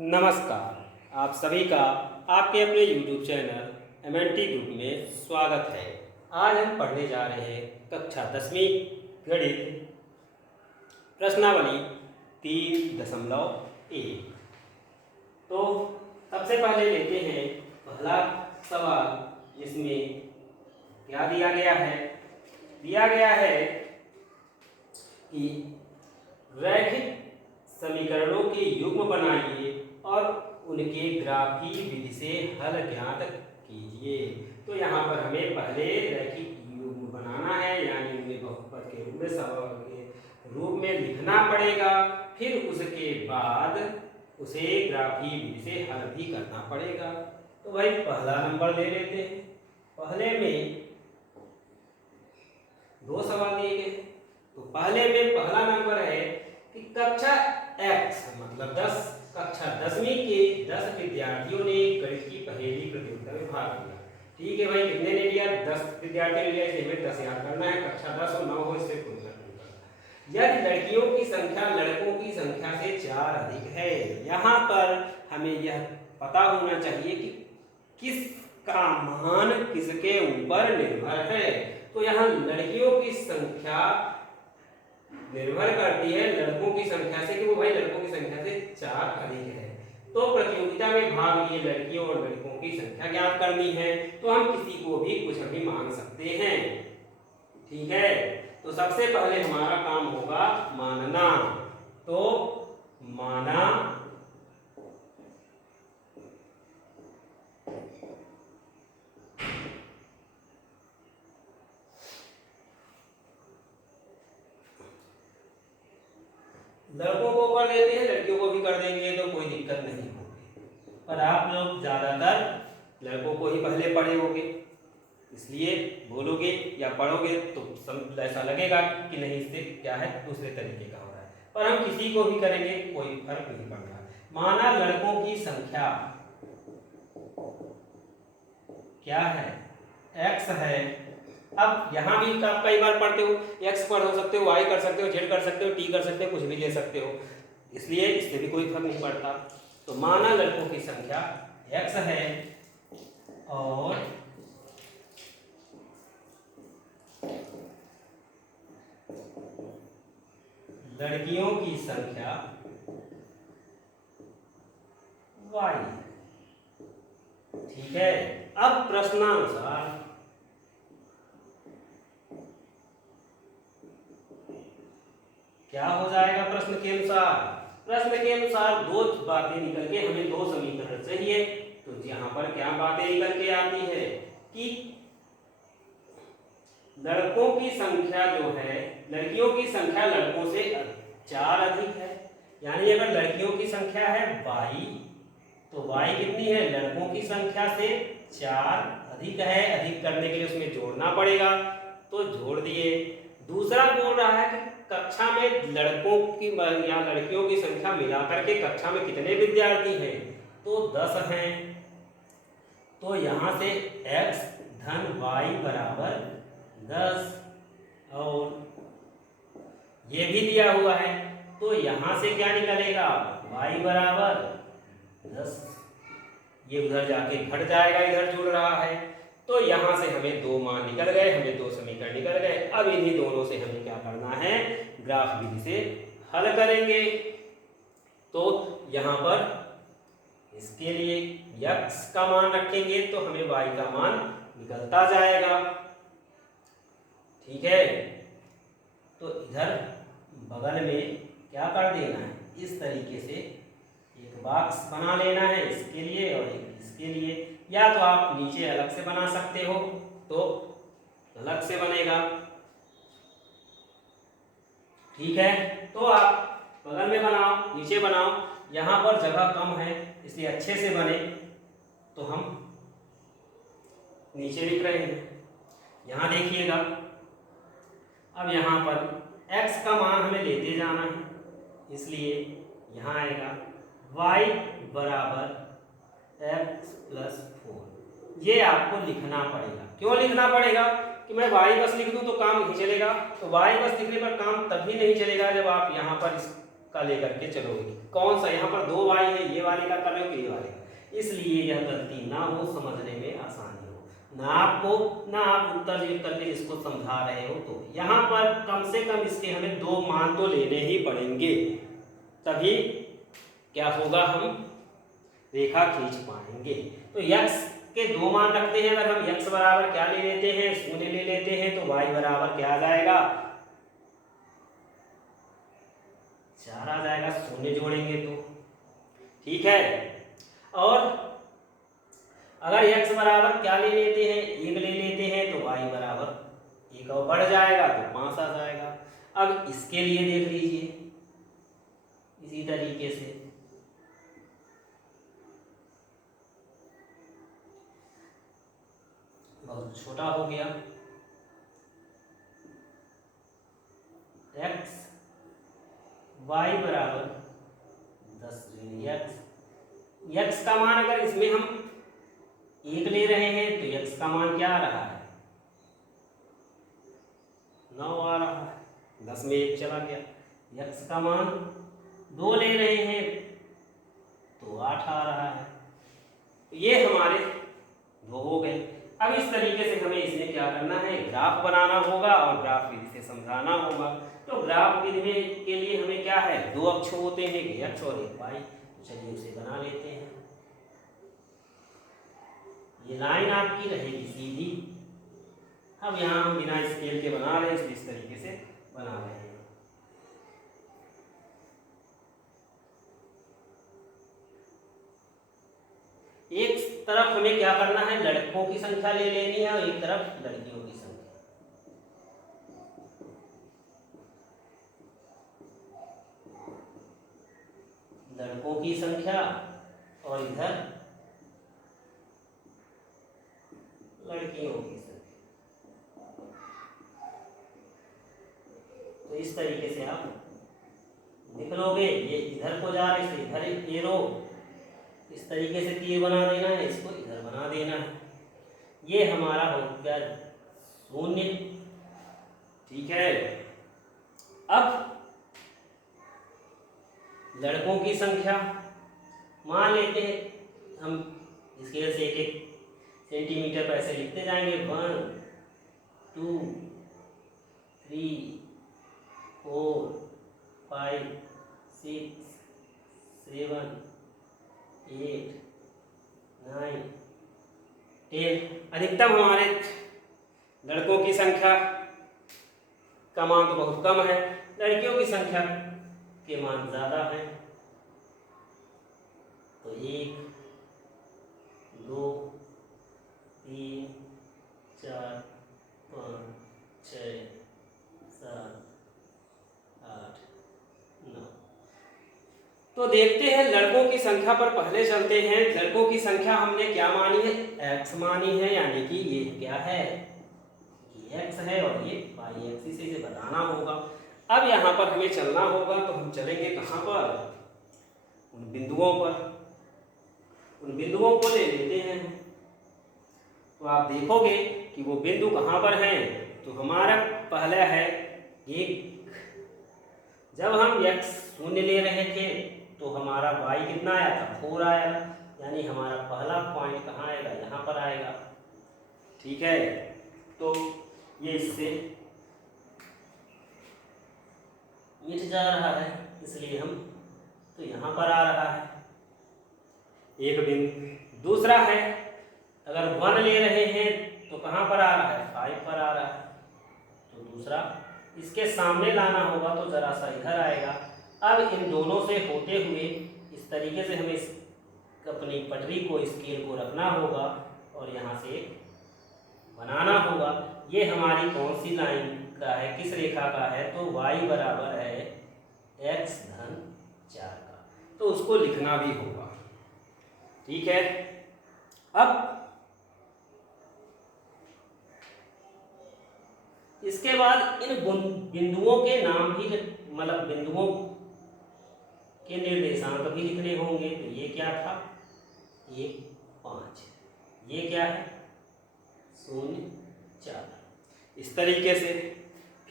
नमस्कार, आप सभी का आपके अपने YouTube चैनल MNT ग्रुप में स्वागत है। आज हम पढ़ने जा रहे हैं कक्षा 10वीं गणित प्रश्नावली 3.1। तो सबसे पहले लेते हैं पहला सवाल, जिसमें क्या दिया गया है। दिया गया है कि रैखिक समीकरणों के युग्म बनाइए और उनके ग्राफीय विधि से हल ज्ञात कीजिए। तो यहाँ पर हमें पहले रैखिक युग्म बनाना है, यानी उन्हें बहुपद के रूप में सहग के रूप में लिखना पड़ेगा। फिर उसके बाद उसे ग्राफीय विधि से हल भी करना पड़ेगा। तो भाई पहला नंबर ले लेते हैं। पहले में दो सवाल दिए गए। तो पहले में पहला नंबर है कि कक्षा x मतलब 10 कक्षा 10वीं के 10 विद्यार्थियों ने गणित की पहेली प्रतियोगिता में भाग लिया। ठीक है भाई, कितने ने लिया? 10 विद्यार्थी ने लिया। इसलिए हमें 10 याद करना है। कक्षा 10 और 9 हो, इससे कोई फर्क नहीं पड़ता। यदि लड़कियों की संख्या लड़कों की संख्या से 4 अधिक है, यहाँ पर हमें यह पता होना चाहिए कि किसका मान किसके ऊपर निर्भर है। तो यहाँ लड़कियों की संख्या निर्भर करती है लड़कों की संख्या से, कि वो भाई लड़कों की संख्या से 4 अधिक है। तो प्रतियोगिता में भाग लिए लड़कियों और लड़कों की संख्या ज्ञात करनी है। तो हम किसी को भी कुछ भी मान सकते हैं। ठीक है, तो सबसे पहले हमारा काम होगा मानना। तो माना लड़कों को कर देते हैं, लड़कियों को भी कर देंगे तो कोई दिक्कत नहीं होगी। पर आप लोग ज्यादातर लड़कों को ही पहले पढ़े होंगे, इसलिए बोलोगे या पढ़ोगे तो ऐसा लगेगा कि नहीं, इससे क्या है दूसरे तरीके का हो रहा है। पर हम किसी को भी करेंगे, कोई फर्क नहीं पड़ रहा। माना लड़कों की संख्या क्या है? x है। अब यहाँ भी आप कई बार पढ़ते हो, x पर हो सकते हो, y कर सकते हो, z कर सकते हो, t कर सकते हो, कुछ भी ले सकते हो, इसलिए इससे भी कोई फर्क नहीं पड़ता। तो माना लड़कों की संख्या x है और लड़कियों की संख्या y। ठीक है, अब प्रश्नानुसार क्या हो जाएगा? प्रश्न के अनुसार दो बातें निकल के हमें दो समीकरण चाहिए। तो यहाँ पर क्या बातें निकल के आती है कि लड़कों की संख्या जो है, लड़कियों की संख्या लड़कों से 4 अधिक है। यानी अगर लड़कियों की संख्या है y, तो y कितनी है? लड़कों की संख्या से 4 अधिक है। अधिक करने के लिए उसमें जोड़ना पड़ेगा, तो जोड़ दिए। दूसरा बोल रहा है कि कक्षा में लड़कों की या लड़कियों की संख्या मिलाकर के कक्षा में कितने विद्यार्थी हैं? तो 10 हैं। तो यहाँ से x धन y बराबर 10 और ये भी दिया हुआ है। तो यहाँ से क्या निकलेगा? y बराबर 10। ये उधर जाके घट जाएगा, इधर जुड़ रहा है। तो यहाँ से हमें दो मान निकल गए, हमें दो समीकरण निकल गए। अब इन्हीं दोनों से हमें क्या करना है? ग्राफ विधि से हल करेंगे। तो यहाँ पर इसके लिए x का मान रखेंगे तो हमें y का मान निकलता जाएगा। ठीक है, तो इधर बगल में क्या कर देना है? इस तरीके से एक बॉक्स बना लेना है, इसके लिए और एक इसके लिए। या तो आप नीचे अलग से बना सकते हो, तो अलग से बनेगा। ठीक है, तो आप बगल में बनाओ, नीचे बनाओ। यहाँ पर जगह कम है, इसलिए अच्छे से बने, तो हम नीचे लिख रहे हैं। यहाँ देखिएगा, अब यहाँ पर x का मान हमें लेते जाना है, इसलिए यहाँ आएगा y बराबर x + 4। ये आपको लिखना पड़ेगा। क्यों लिखना पड़ेगा? कि मैं y बस लिख दूं तो काम नहीं चलेगा। तो y बस लिखने पर काम तभी नहीं चलेगा जब आप यहाँ पर इस का लेकर के चलोगे। कौन सा, यहाँ पर 2y है, ये वाले का कर रहे हो कि ये वाले का, इसलिए यह गलती ना हो, समझने में आसानी हो। ना आप उत्तर लिख करके इसको समझा रहे हो, तो यहाँ पर कम से कम इसके हमें 2 मान तो लेने ही पड़ेंगे, तभी क्या होगा, हम रेखा खींच पाएंगे। तो x के 2 मान रखते हैं। अगर हम x बराबर क्या ले लेते हैं, 0 ले लेते हैं, तो y बराबर क्या आ जाएगा, 4 आ जाएगा, 0 जोड़ेंगे तो। ठीक है। और अगर x बराबर क्या ले लेते हैं, 1 ले लेते हैं, तो y बराबर 1 और बढ़ जाएगा तो 5 आ जाएगा। अब इसके लिए देख लीजिए इसी तरीके से, बहुत छोटा हो गया, x y बराबर 10 x का मान अगर इसमें हम 1 ले रहे हैं तो x का मान क्या आ रहा है, 9 आ रहा है, 10 में 1 चला गया। x का मान 2 ले रहे हैं तो 8 आ रहा है। ये हमारे 2 हो गए। अब इस तरीके से हमें इसमें क्या करना है, ग्राफ बनाना होगा और ग्राफ विधि से समझाना होगा। तो ग्राफ विधि में के लिए हमें क्या है, 2 अक्ष होते हैं, एक x और एक y। तो चलिए उसे बना लेते हैं। ये लाइन आपकी रहेगी सीधी। अब यहाँ हम बिना स्केल के बना रहे हैं, इसलिए इस तरीके से बना रहे हैं। एक तरफ हमें क्या करना है, लड़कों की संख्या ले लेनी है और एक तरफ लड़कियों की संख्या। लड़कों की संख्या और इधर लड़कियों की संख्या। तो इस तरीके से आप लिख लोगे। ये इधर को जा रहे हैं, इधर एरो इस तरीके से तीर बना देना है, इसको इधर बना देना है। ये हमारा हो गया 0। ठीक है। अब लड़कों की संख्या मान लेते हैं हम, स्केल से 1-1 सेंटीमीटर पर ऐसे लिखते जाएंगे। 1 2 3 4 5 6 7 8 9 10। अधिकतम हमारे लड़कों की संख्या का मान तो बहुत कम है, लड़कियों की संख्या के मान ज्यादा है। तो 1 2 3 4 5 6 7 8 9। तो देखते हैं लड़कों की संख्या पर पहले चलते हैं। लड़कों की संख्या हमने क्या मानी है, x मानी है, यानी कि ये क्या है, ये x है और ये y एक्सिस से इसे बताना होगा। अब यहाँ पर हमें चलना होगा, तो हम चलेंगे कहाँ पर, उन बिंदुओं पर। उन बिंदुओं को ले लेते हैं। तो आप देखोगे कि वो बिंदु कहाँ पर हैं। तो हमारा पहला है 1। जब हम x 0 ले रहे थे तो हमारा y कितना आया था, 4 आया, यानी हमारा पहला पॉइंट कहाँ आएगा, यहाँ पर आएगा। ठीक है। तो ये इससे मिट जा रहा है, इसलिए हम तो यहाँ पर आ रहा है एक बिंदु। दूसरा है, अगर 1 ले रहे हैं तो कहाँ पर आ रहा है, 5 पर आ रहा है। तो दूसरा इसके सामने लाना होगा, तो जरा सा इधर आएगा। अब इन दोनों से होते हुए इस तरीके से हमें अपनी पटरी को, स्केल को रखना होगा और यहाँ से बनाना होगा। ये हमारी कौन सी लाइन का है, किस रेखा का है, तो y बराबर है x धन 4 का। तो उसको लिखना भी होगा। ठीक है। अब इसके बाद इन बिंदुओं के नाम भी, मतलब बिंदुओं के निर्देशांक भी लिखने होंगे। तो ये क्या था, 1 5, ये क्या है 0 4, इस तरीके से।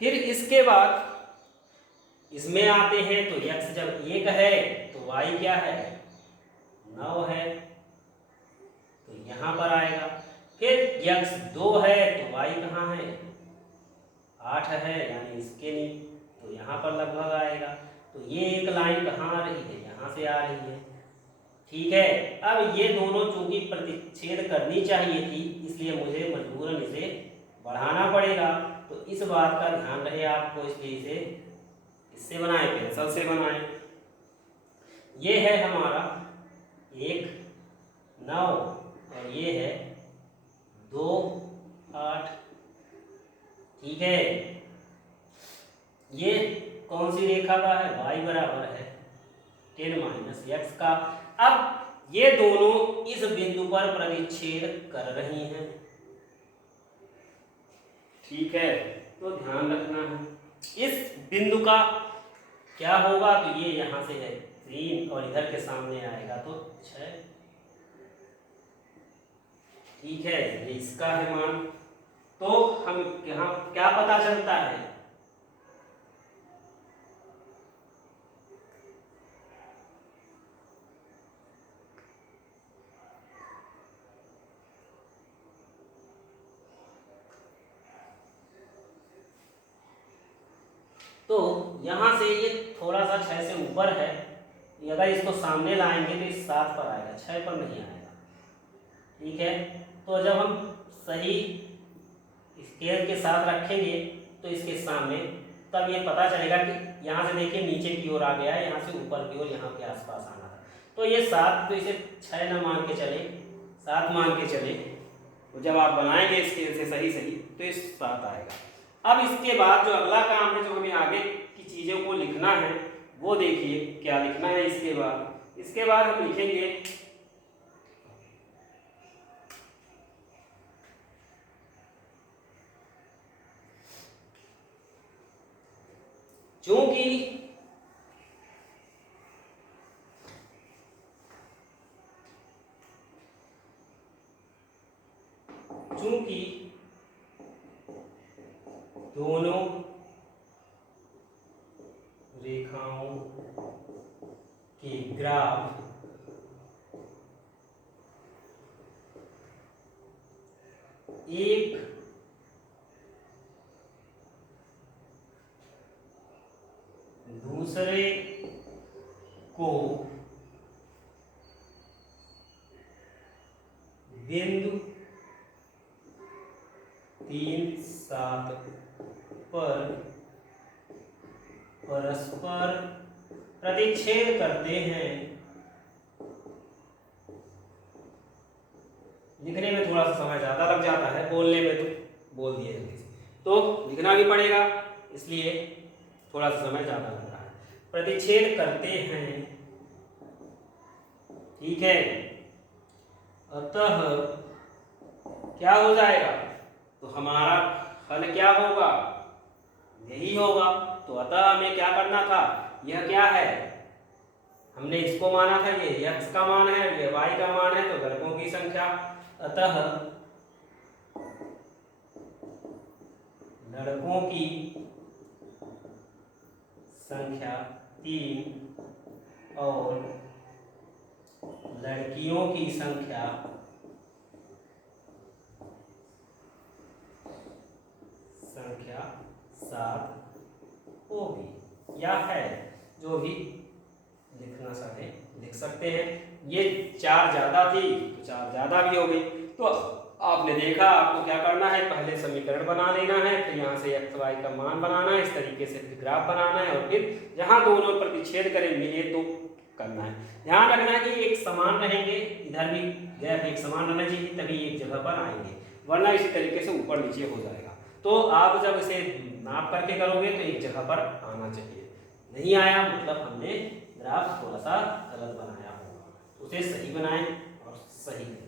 फिर इसके बाद इसमें आते हैं तो x जब 1 है तो y क्या है 9 है, तो यहाँ पर आएगा। फिर x 2 है तो y कहाँ है 8 है, यानी इसके नहीं, तो यहाँ पर लगभग आएगा। तो ये एक लाइन कहाँ आ रही है, यहाँ से आ रही है। ठीक है, अब ये दोनों चूंकि प्रतिच्छेद करनी चाहिए थी, इसलिए मुझे मजबूरन इसे बढ़ाना पड़ेगा। तो इस बात का ध्यान रहे आपको, इसलिए इसे इससे बनाएं, पेंसिल से बनाएं। ये है हमारा 1 9 और ये है 2 8। ठीक है, ये कौन सी रेखा का है, y बराबर है 10 माइनस x का। अब ये दोनों इस बिंदु पर प्रतिच्छेद कर रही हैं। ठीक है, तो ध्यान रखना है इस बिंदु का क्या होगा, तो ये यहां से है 3 और इधर के सामने आएगा तो 6। ठीक है, ये इसका है मान। तो हम यहाँ क्या पता चलता है, तो यहाँ से ये थोड़ा सा 6 से ऊपर है, अगर इसको सामने लाएंगे तो इस 7 पर आएगा, 6 पर नहीं आएगा। ठीक है, तो जब हम सही स्केल के साथ रखेंगे तो इसके सामने, तब ये पता चलेगा कि यहाँ से देखिए नीचे की ओर आ गया है, यहाँ से ऊपर की ओर यहाँ के आसपास आना था। तो ये 7, तो इसे 6 न मान के चले, 7 मान के चले, तो जब आप बनाएंगे स्केल से सही तो ये 7 आएगा। अब इसके बाद जो अगला काम है, जो हमें आगे की चीज़ों को लिखना है, वो देखिए क्या लिखना है। इसके बाद हम लिखेंगे चूंकि दोनों रेखाओं के ग्राफ एक दूसरे को बिंदु 3 7 पर परस्पर प्रतिच्छेद करते हैं। लिखने में थोड़ा सा समय ज़्यादा लग जाता है, बोलने में तो बोल दिए जल्दी से, तो लिखना भी पड़ेगा, इसलिए थोड़ा सा समय ज़्यादा लग रहा है। प्रतिच्छेद करते हैं, ठीक है, अतः क्या हो जाएगा, तो हमारा हल क्या होगा, यही होगा। तो अतः हमें क्या करना था, यह क्या है, हमने इसको माना था, ये x का मान है, ये y का मान है, तो घटकों की संख्या, अतः लड़कों की संख्या 3 और लड़कियों की संख्या 7 होगी, या है, जो भी लिखना चाहे लिख सकते हैं। ये 4 ज्यादा थी तो 4 ज्यादा भी हो गई। तो आपने देखा, आपको क्या करना है, पहले समीकरण बना लेना है, फिर यहाँ से x y का मान बनाना है, इस तरीके से फिर ग्राफ बनाना है, और फिर जहाँ दोनों प्रतिच्छेद करें मिले तो करना है। ध्यान रखना है कि एक समान रहेंगे, इधर भी गैप एक समान रहना चाहिए, तभी एक जगह पर आएंगे, वरना इसी तरीके से ऊपर नीचे हो जाएगा। तो आप जब इसे नाप करके करोगे तो एक जगह पर आना चाहिए, नहीं आया मतलब हमने ग्राफ थोड़ा सा गलत बनाया होगा, उसे सही बनाएं और सही करें।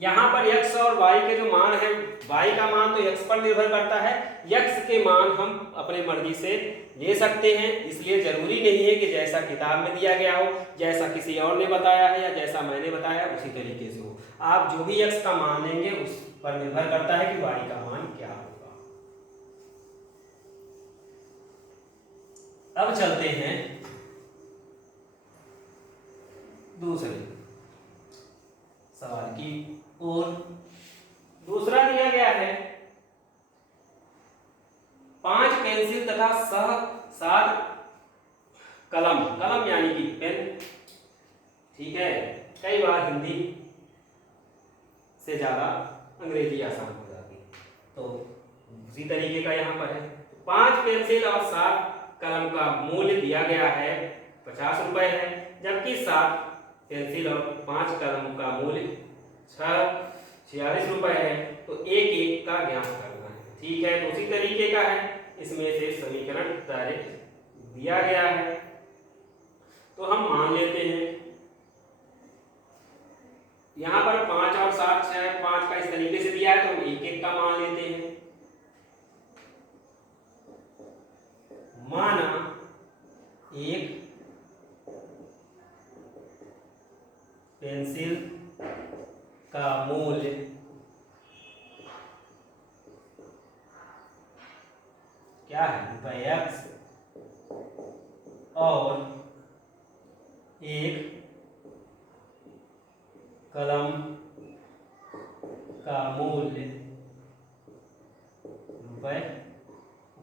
यहाँ पर x और y के जो मान है, y का मान तो x पर निर्भर करता है, x के मान हम अपने मर्जी से ले सकते हैं, इसलिए जरूरी नहीं है कि जैसा किताब में दिया गया हो, जैसा किसी और ने बताया है या जैसा मैंने बताया उसी तरीके से हो। आप जो भी x का मान लेंगे उस पर निर्भर करता है कि y का मान क्या होगा। अब चलते हैं दूसरे सवाल की ओर। दूसरा दिया गया है 5 पेंसिल तथा 7 कलम, कलम यानी कि पेन। ठीक है, कई बार हिंदी से ज्यादा अंग्रेजी आसान हो जाती है, तो उसी तरीके का यहाँ पर है। 5 पेंसिल और 7 कलम का मूल्य दिया गया है 50 रुपए है, जबकि 7 पेंसिल और 5 कलम का मूल्य 46 रुपए है। तो एक एक का ज्ञात करना है। ठीक है, तो उसी तरीके का है, इसमें से समीकरण डायरेक्ट दिया गया है। तो हम मान लेते हैं यहाँ पर 5 और 7 6 5 का इस तरीके से दिया है, तो हम एक एक का मान लेते हैं। माना एक पेंसिल का मूल्य क्या है, ₹x, और एक कलम का मूल्य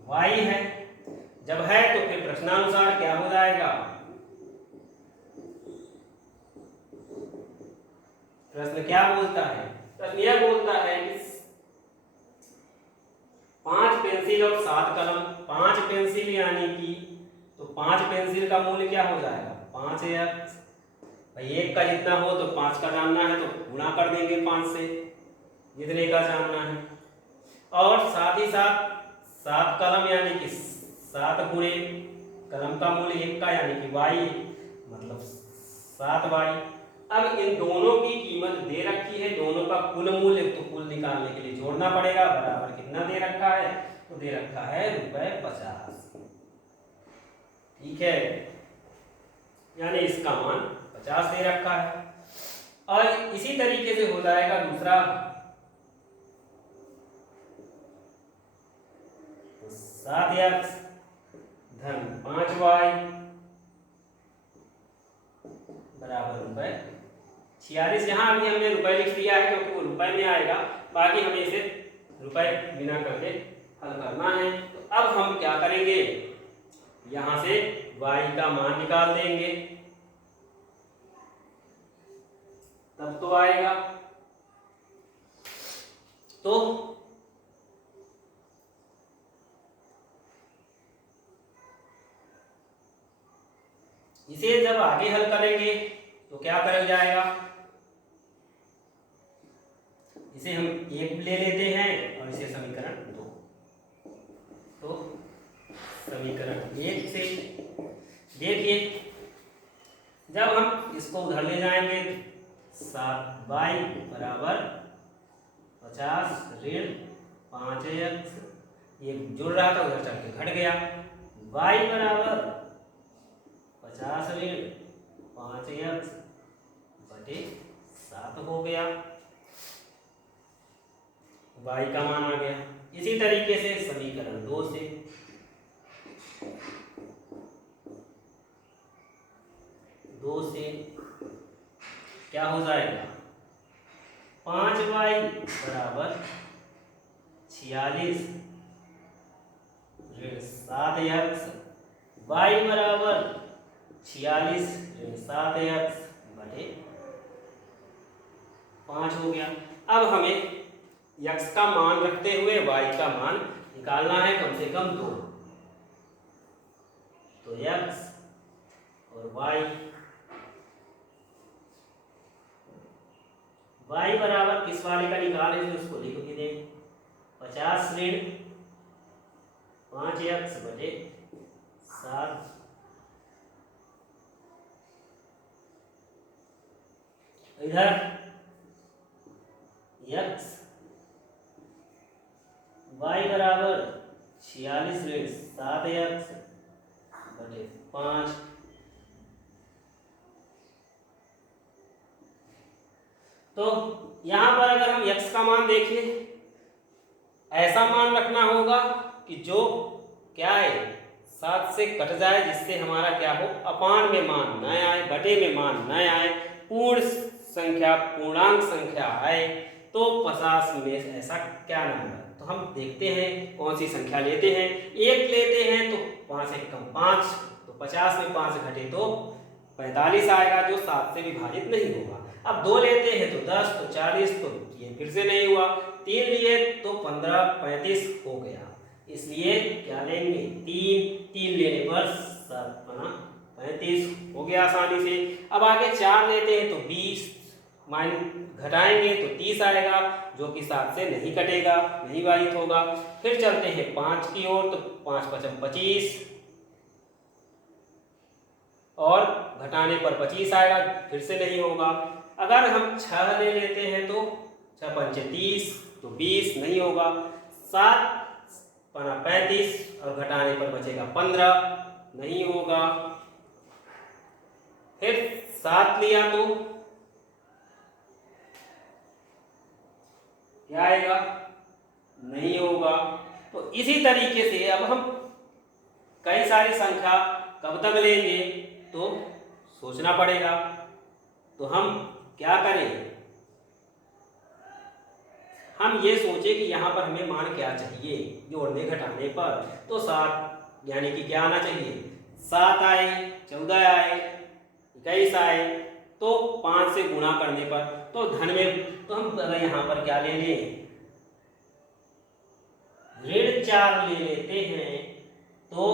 ₹y है। जब है तो फिर प्रश्नानुसार क्या हो जाएगा, प्रश्न क्या बोलता है, प्रश्न यह बोलता है कि 5 पेंसिल और 7 कलम, 5 पेंसिल यानी कि, तो 5 पेंसिल का मूल्य क्या हो जाएगा 5x। भाई एक का जितना हो तो 5 का जानना है तो गुणा कर देंगे 5 से, जितने का जानना है। और साथ ही साथ 7 कलम यानी कि 7 गुणे कलम का मूल्य 1 का यानी कि y, मतलब 7y। अब इन दोनों की कीमत दे रखी है, दोनों का कुल मूल्य, तो कुल निकालने के लिए जोड़ना पड़ेगा। बराबर कितना दे रखा है, तो दे रखा है ₹50। ठीक है, यानी इसका मान 50 दे रखा है। और इसी तरीके से हो जाएगा दूसरा, 7x धन 5y बराबर ₹46। यहाँ अभी हमने रुपए लिख दिया है क्योंकि वो रुपए में आएगा, बाकी हमें इसे रुपए बिना करके हल करना है। तो अब हम क्या करेंगे, यहाँ से y का मान निकाल देंगे, तब तो आएगा। तो इसे जब आगे हल करेंगे तो क्या कर जाएगा, इसे हम 1 ले लेते हैं और इसे समीकरण 2। तो समीकरण 1 से देखिए, जब हम इसको उधर ले जाएंगे 7y बराबर 50 ऋण 5x, ये जुड़ रहा था उधर चल के घट गया, y बराबर 50 ऋण 5x बटे 7 हो गया, y का मान आ गया। इसी तरीके से समीकरण 2 से क्या हो जाएगा, 5y बराबर 46 ऋण 7x, y बराबर 46 ऋण 7x बटे 5 हो गया। अब हमें x का मान रखते हुए y का मान निकालना है कम से कम 2। तो x और y बराबर किस वाले का निकाले थे उसको लिख भी दें, 50 ऋण 5x बटे 7, इधर x y बराबर 46 ऋण 7x बटे 5। तो यहां पर अगर हम x का मान देखिए, ऐसा मान रखना होगा कि जो क्या है 7 से कट जाए, जिससे हमारा क्या हो, अपान में मान न आए, बटे में मान न आए, पूर्ण संख्या पूर्णांक संख्या आए, तो 50 में ऐसा क्या नंबर है। तो हम देखते हैं कौन सी संख्या लेते हैं। 1 लेते हैं तो 5 एक कम 5, तो 50 में 5 घटे तो 45 आएगा, जो 7 से विभाजित नहीं होगा। अब 2 लेते हैं तो 10, तो 40, तो ये फिर से नहीं हुआ। 3 लिए तो 15, 35 हो गया, इसलिए क्या लेंगे, 3 लेने पर 35 हो गया आसानी से। अब आगे 4 लेते हैं तो 20, घटाएंगे तो 30 आएगा, जो कि 7 से नहीं कटेगा, नहीं विभाजित होगा। फिर चलते हैं 5 की ओर, तो 5 पचम 25, और घटाने पर 25 आएगा, फिर से नहीं होगा। अगर हम 6 ले लेते हैं तो 6 पंचे 30, तो 20 नहीं होगा। 7 पना 35, और घटाने पर बचेगा 15, नहीं होगा। फिर 7 लिया तो क्या आएगा, नहीं होगा। तो इसी तरीके से अब हम कई सारी संख्या कब तक लेंगे, तो सोचना पड़ेगा। तो हम क्या करें, हम ये सोचे कि यहाँ पर हमें मान क्या चाहिए जोड़ने घटाने पर। तो 7 यानी कि क्या आना चाहिए, 7 आए, 14 आए, 21 आए, तो 5 से गुणा करने पर, तो धन में, तो हम अगर यहाँ पर क्या ले लें, ऋण 4 ले लेते हैं, तो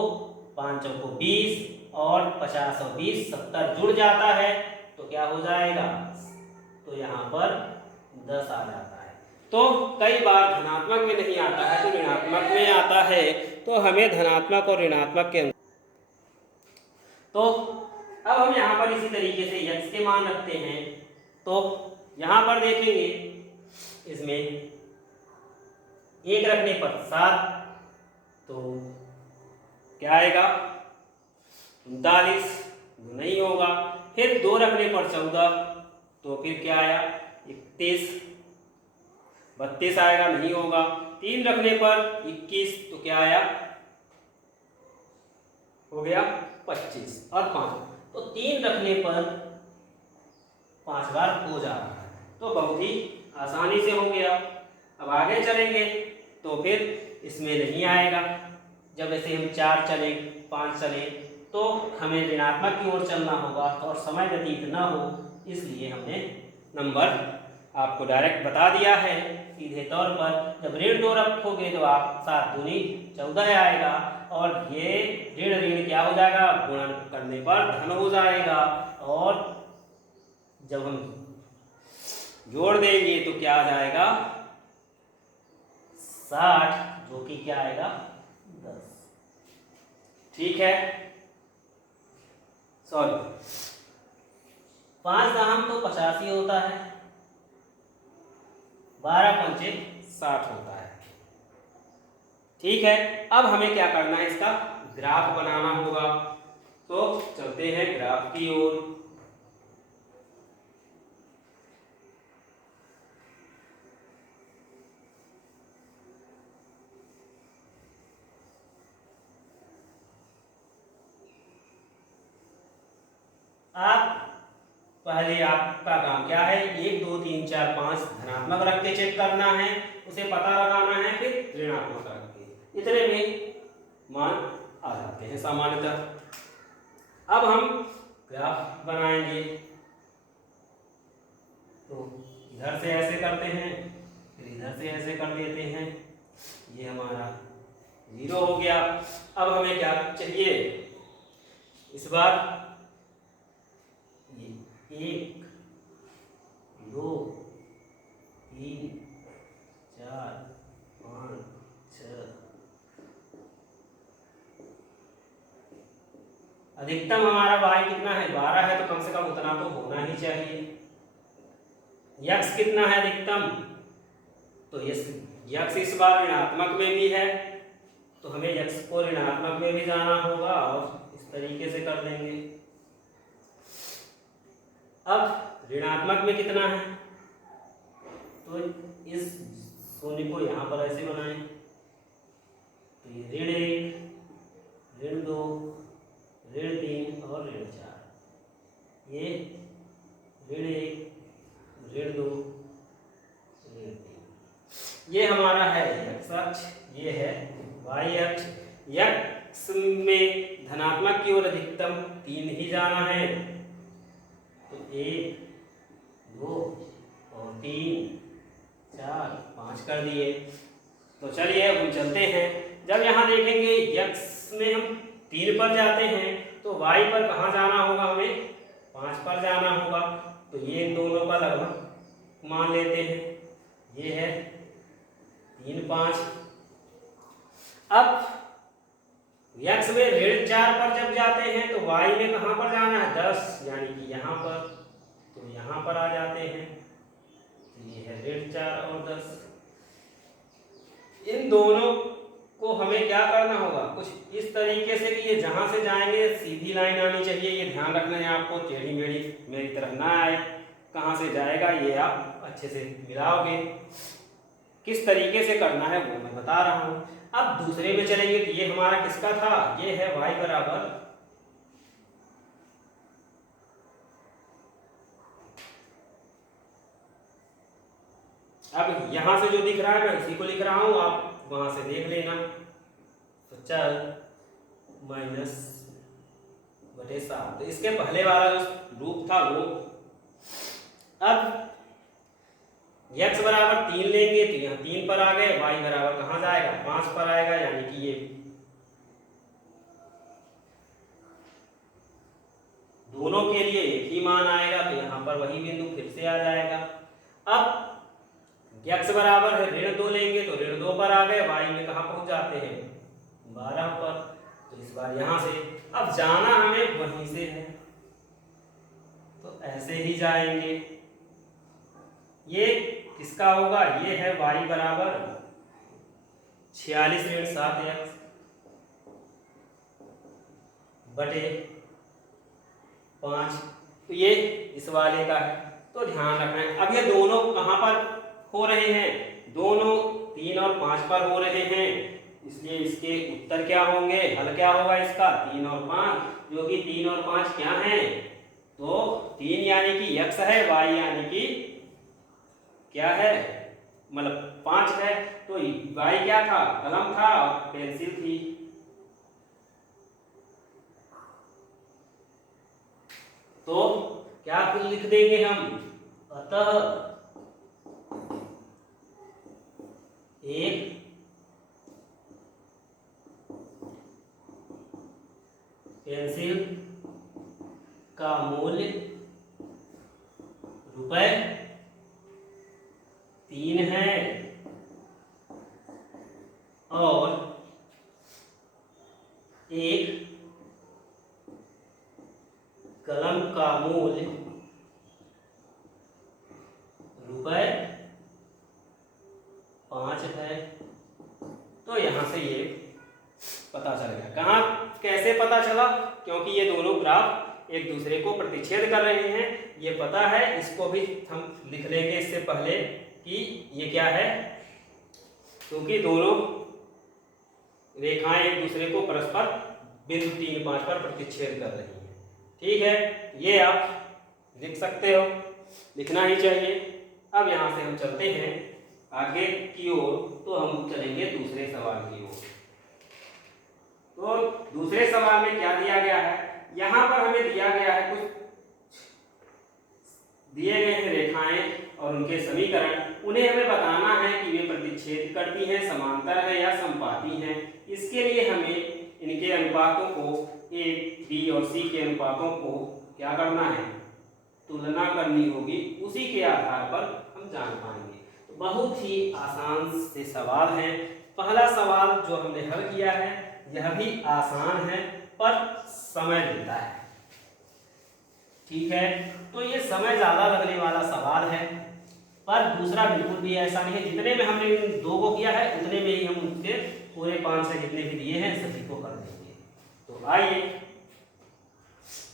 5 चौको 20, और 50 और 20 70 जुड़ जाता है, तो क्या हो जाएगा, तो यहाँ पर 10 आ जाता है। तो कई बार धनात्मक में नहीं आता है, तो ऋणात्मक में आता है, तो हमें धनात्मक और ऋणात्मक के, तो अब हम यहाँ पर इसी तरीके से x के मान रखते हैं। तो यहाँ पर देखेंगे, इसमें 1 रखने पर 7, तो क्या आएगा, 39, नहीं होगा। फिर 2 रखने पर 14, तो फिर क्या आया, 31, 32 आएगा, नहीं होगा। 3 रखने पर 21, तो क्या आया, हो गया 25, और 5, तो 3 रखने पर 5 बार हो जा रहा है, तो बहुत ही आसानी से हो गया। अब आगे चलेंगे तो फिर इसमें नहीं आएगा। जब ऐसे हम 4 चले, 5 चले, तो हमें ऋणात्मक की ओर चलना होगा, और समय व्यतीत न हो, इसलिए हमने नंबर आपको डायरेक्ट बता दिया है सीधे तौर पर। जब ऋण 2 रखोगे तो आप 7 दूनी 14 आएगा, और ये ऋण ऋण क्या हो जाएगा, गुणन करने पर धन हो जाएगा, और जब हम जोड़ देंगे तो क्या आ जाएगा, 60, जो कि क्या आएगा, 10। ठीक है, सॉरी, 5 दाम तो 85 होता है, 12 पंचे 60 होता है। ठीक है, अब हमें क्या करना है, इसका ग्राफ बनाना होगा। तो चलते हैं ग्राफ की ओर। आप पहले आपका काम क्या है, 1 2 3 4 5 धनात्मक रख के चेक करना है, उसे पता लगाना है, फिर ऋणात्मक रख के, इतने में मान आ जाते हैं सामान्यतः। अब हम ग्राफ बनाएंगे, तो इधर से ऐसे करते हैं, फिर इधर से ऐसे कर देते हैं, ये हमारा 0 हो गया। अब हमें क्या चाहिए, इस बार 1 2 3 4 5 6, अधिकतम हमारा y कितना है, 12 है, तो कम से कम उतना तो होना ही चाहिए। x कितना है अधिकतम, तो x इस बार ऋणात्मक में भी है, तो हमें x को ऋणात्मक में भी जाना होगा, और इस तरीके से कर देंगे। अब ऋणात्मक में कितना है, तो इस शून्य को यहाँ पर ऐसे बनाएं, तो ये ऋण 1 ऋण 2, ऋण 3 और ऋण 4। ये ऋण 1, ऋण 2, ऋण 3। ये हमारा है x अक्ष, ये है y अक्ष। x में धनात्मक की ओर अधिकतम 3 ही जाना है, तो 1, 2 और 3, 4, 5 कर दिए। तो चलिए अब हम चलते हैं। जब यहाँ देखेंगे x में हम 3 पर जाते हैं तो y पर कहाँ जाना होगा, हमें 5 पर जाना होगा। तो ये दोनों का लगभग मान लेते हैं, ये है 3, 5। अब x में ऋण 4 पर जब जाते हैं तो y में कहाँ पर जाना है, 10, यानी कि यहाँ पर। तो यहाँ पर आ जाते हैं, तो ये है ऋण 4 और 10। इन दोनों को हमें क्या करना होगा, कुछ इस तरीके से कि ये जहां से जाएंगे सीधी लाइन आनी चाहिए। ये ध्यान रखना है आपको, टेढ़ी मेढ़ी मेरी तरह ना आए। कहां से जाएगा ये आप अच्छे से मिलाओगे। किस तरीके से करना है वो मैं बता रहा हूं। अब दूसरे में चलेंगे तो ये हमारा किसका था, ये है y बराबर अब यहां से जो दिख रहा है मैं उसी को लिख रहा हूं, आप वहां से देख लेना। तो चल -/7, तो इसके पहले वाला जो रूप था वो। अब x बराबर 3 लेंगे तो यहाँ 3 पर आ गए, y बराबर कहाँ जाएगा, 5 पर आएगा, यानी कि ये दोनों के लिए एक ही मान आएगा। तो यहाँ पर वही बिंदु फिर से आ जाएगा। अब x बराबर है ऋण 2 लेंगे तो ऋण 2 पर आ गए, y में कहाँ पहुंच जाते हैं, 12 पर। तो इस बार यहाँ से अब जाना हमें वहीं से है, तो ऐसे ही जाएंगे। ये किसका होगा, ये है y बराबर 46 ऋण 7x बटे 5। तो ये इस वाले का है, तो ध्यान रखना है। अब ये दोनों कहाँ पर हो रहे हैं, दोनों 3 और 5 पर हो रहे हैं, इसलिए इसके उत्तर क्या होंगे, हल क्या होगा इसका, 3 और 5, जो कि 3 और 5 क्या हैं, तो 3 यानी कि x है, y यानी कि क्या है, मतलब 5 है। तो y क्या था, कलम था और पेंसिल थी। तो क्या लिख देंगे हम, अतः एक पेंसिल का मूल्य ₹3 है और एक कलम का मूल्य ₹5 है। तो यहां से ये पता चल गया। कहाँ कैसे पता चला, क्योंकि ये दोनों ग्राफ एक दूसरे को प्रतिच्छेद कर रहे हैं, ये पता है। इसको भी हम लिख लेंगे इससे पहले कि ये क्या है, क्योंकि दोनों रेखाएं एक दूसरे को परस्पर बिंदु 3, 5 पर प्रतिच्छेद कर रही हैं। ठीक है, ये आप लिख सकते हो, लिखना ही चाहिए। अब यहाँ से हम चलते हैं आगे की ओर, तो हम चलेंगे दूसरे सवाल की ओर। तो दूसरे सवाल में क्या दिया गया है, यहाँ पर हमें दिया गया है कुछ दिए गए हैं रेखाएं और उनके समीकरण, उन्हें हमें बताना है कि वे प्रतिच्छेद करती हैं, समांतर है या समपाती हैं। इसके लिए हमें इनके अनुपातों को, ए, बी और सी के अनुपातों को क्या करना है, तुलना करनी होगी। उसी के आधार पर हम जान पाएंगे। तो बहुत ही आसान से सवाल है। पहला सवाल जो हमने हल किया है यह भी आसान है पर समय लेता है। ठीक है, तो ये समय ज्यादा लगने वाला सवाल है, पर दूसरा बिल्कुल भी ऐसा नहीं है। जितने में हमने इन 2 को किया है उतने में ही हम उनके पूरे 5 से जितने भी दिए हैं सभी को कर देंगे। तो आइए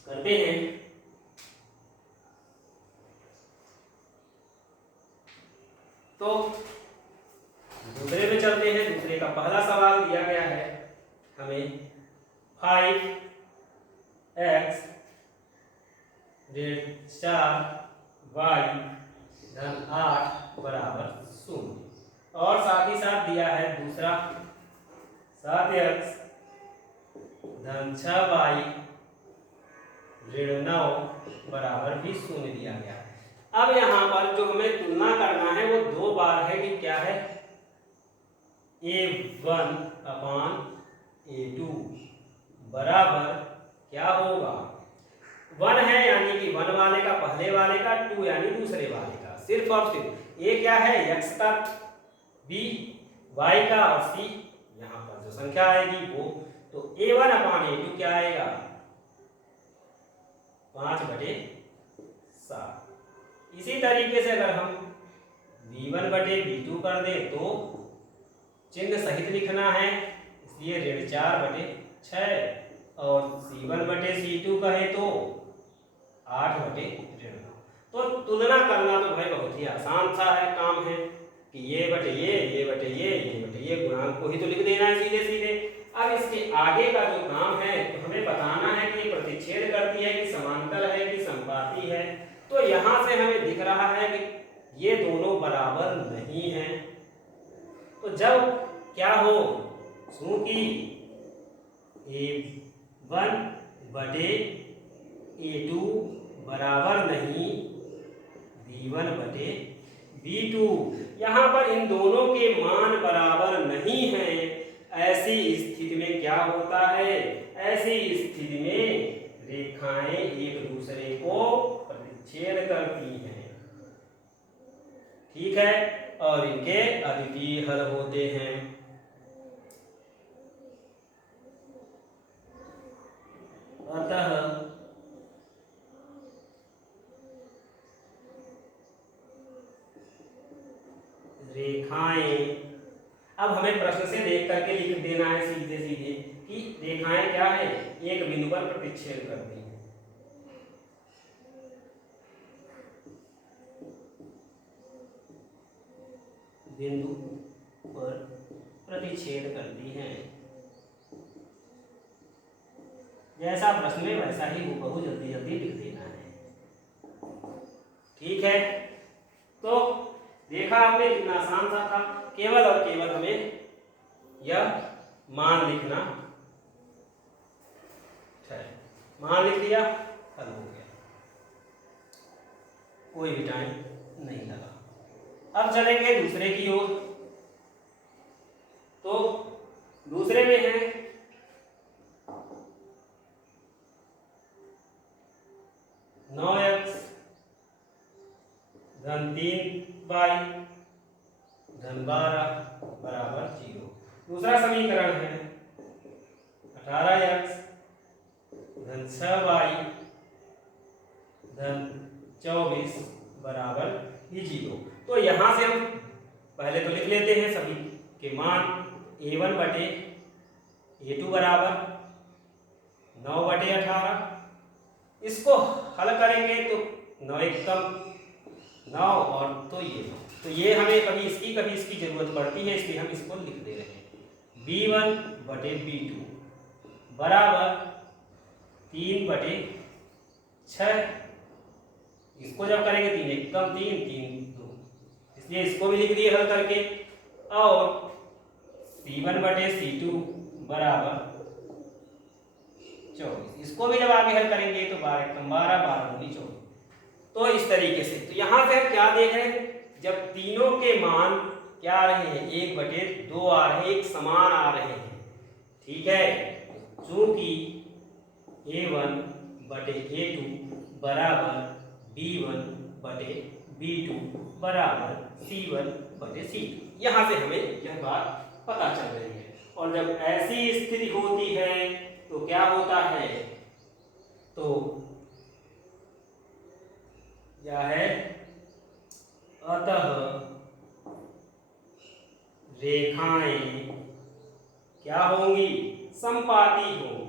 करते हैं। तो दूसरे में चलते हैं। दूसरे का पहला सवाल दिया गया है हमें, 5x ऋण 4y धन 8 बराबर 0। और साथ ही साथ दिया है दूसरा 7x धन 6y ऋण 9 बराबर भी 0 दिया गया है। अब यहाँ पर जो हमें तुलना करना है वो दो बार है कि क्या है, a1 अपान a2 बराबर क्या होगा, 1 है यानी कि 1 वाले का पहले वाले का, 2 यानी दूसरे वाले का, सिर्फ और सिर्फ a क्या है x का, b y का और c यहाँ पर जो संख्या आएगी वो, तो a1 अपान a2 क्या आएगा 5/7। इसी तरीके से अगर हम v1/v2 कर दें तो चिन्ह सहित लिखना है, इसलिए ऋण 4/6 और c1/c2 कहे तो 8/ऋण 9। तो तुलना करना तो भाई बहुत ही आसान सा है काम है कि ये बटे ये बटे ये गुणांक को ही तो लिख देना है सीधे सीधे। अब इसके आगे का जो काम है तो हमें बताना है कि प्रतिच्छेद करती है कि समांतर है कि समपाती है। तो यहां से हमें दिख रहा है कि ये दोनों बराबर नहीं हैं। तो जब क्या हो, चूंकि a1/a2 बराबर नहीं b1/b2, यहाँ पर इन दोनों के मान बराबर नहीं हैं। ऐसी स्थिति में क्या होता है, ऐसी स्थिति में रेखाएं एक दूसरे को प्रतिच्छेद करती हैं, ठीक है, और इनके अद्वितीय हल होते हैं। अतः रेखाएं, अब हमें प्रश्न से देख करके लिख देना है सीधे सीधे कि रेखाएं क्या है, एक बिंदु पर प्रतिच्छेद करती हैं। बिंदु पर प्रतिच्छेद करती हैं, जैसा प्रश्न में वैसा ही हूबहू जल्दी जल्दी लिख देना है, ठीक है। तो देखा आपने कितना आसान सा था, केवल और केवल हमें यह मान लिखना है, मान लिख दिया, हल हो गया, कोई भी टाइम नहीं लगा। अब चलेंगे दूसरे की ओर। तो दूसरे में है 9x धन 3y धन 12 बराबर 0। दूसरा समीकरण है 18x धन 6y धन 24 बराबर 0। तो यहां से हम पहले तो लिख लेते हैं सभी के मान, a1/a2 बराबर 9/18। इसको हल करेंगे तो 9 एकम 9 और तो ये 9, तो ये हमें कभी इसकी जरूरत पड़ती है, इसलिए हम इसको लिख दे रहे हैं। b1/b2 बराबर 3/6। इसको जब करेंगे 3 एकम 3 3 2, इसलिए इसको भी लिख दिए हल करके। और c1/c2 बराबर 24, इसको भी जब आगे हल करेंगे तो 12 एकम 12 12 दूनी 24। तो इस तरीके से, तो यहां से हम क्या देख रहे हैं, जब तीनों के मान क्या आ रहे हैं 1/2 आ रहे हैं, एक समान आ रहे हैं, ठीक है। चूंकि a1/a2 बराबर b1/b2 बराबर c1/c2, यहां से हमें यह बात पता चल रही है। और जब ऐसी स्थिति होती है तो क्या होता है, तो क्या है, अतः रेखाएं क्या होंगी, समपाती होंगी।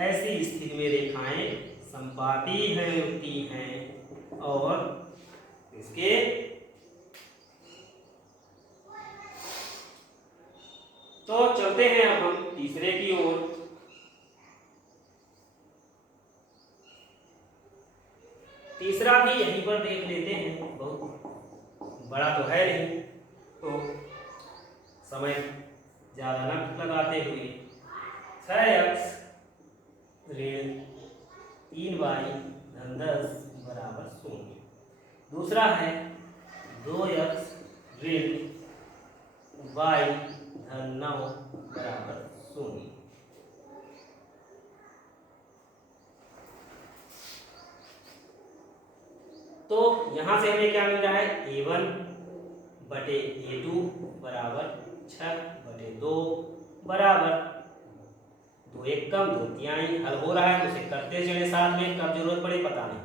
ऐसी स्थिति में रेखाएं समपाती होती हैं और इसके तो चलते हैं अब हम तीसरे की ओर। तीसरा भी यहीं पर देख लेते हैं, बहुत बड़ा तो है नहीं, तो समय ज़्यादा न लगाते हुए 6x ऋण 3y धन 10 बराबर 0। दूसरा है 2x ऋण y धन 9 बराबर 0। तो यहाँ से हमें क्या मिल रहा है, a1 बटे a2 बराबर 6/2 बराबर 2 एक कम 2 तिहाई। हल हो रहा है तो उसे करते चले साथ में, कब जरूरत पड़े पता नहीं।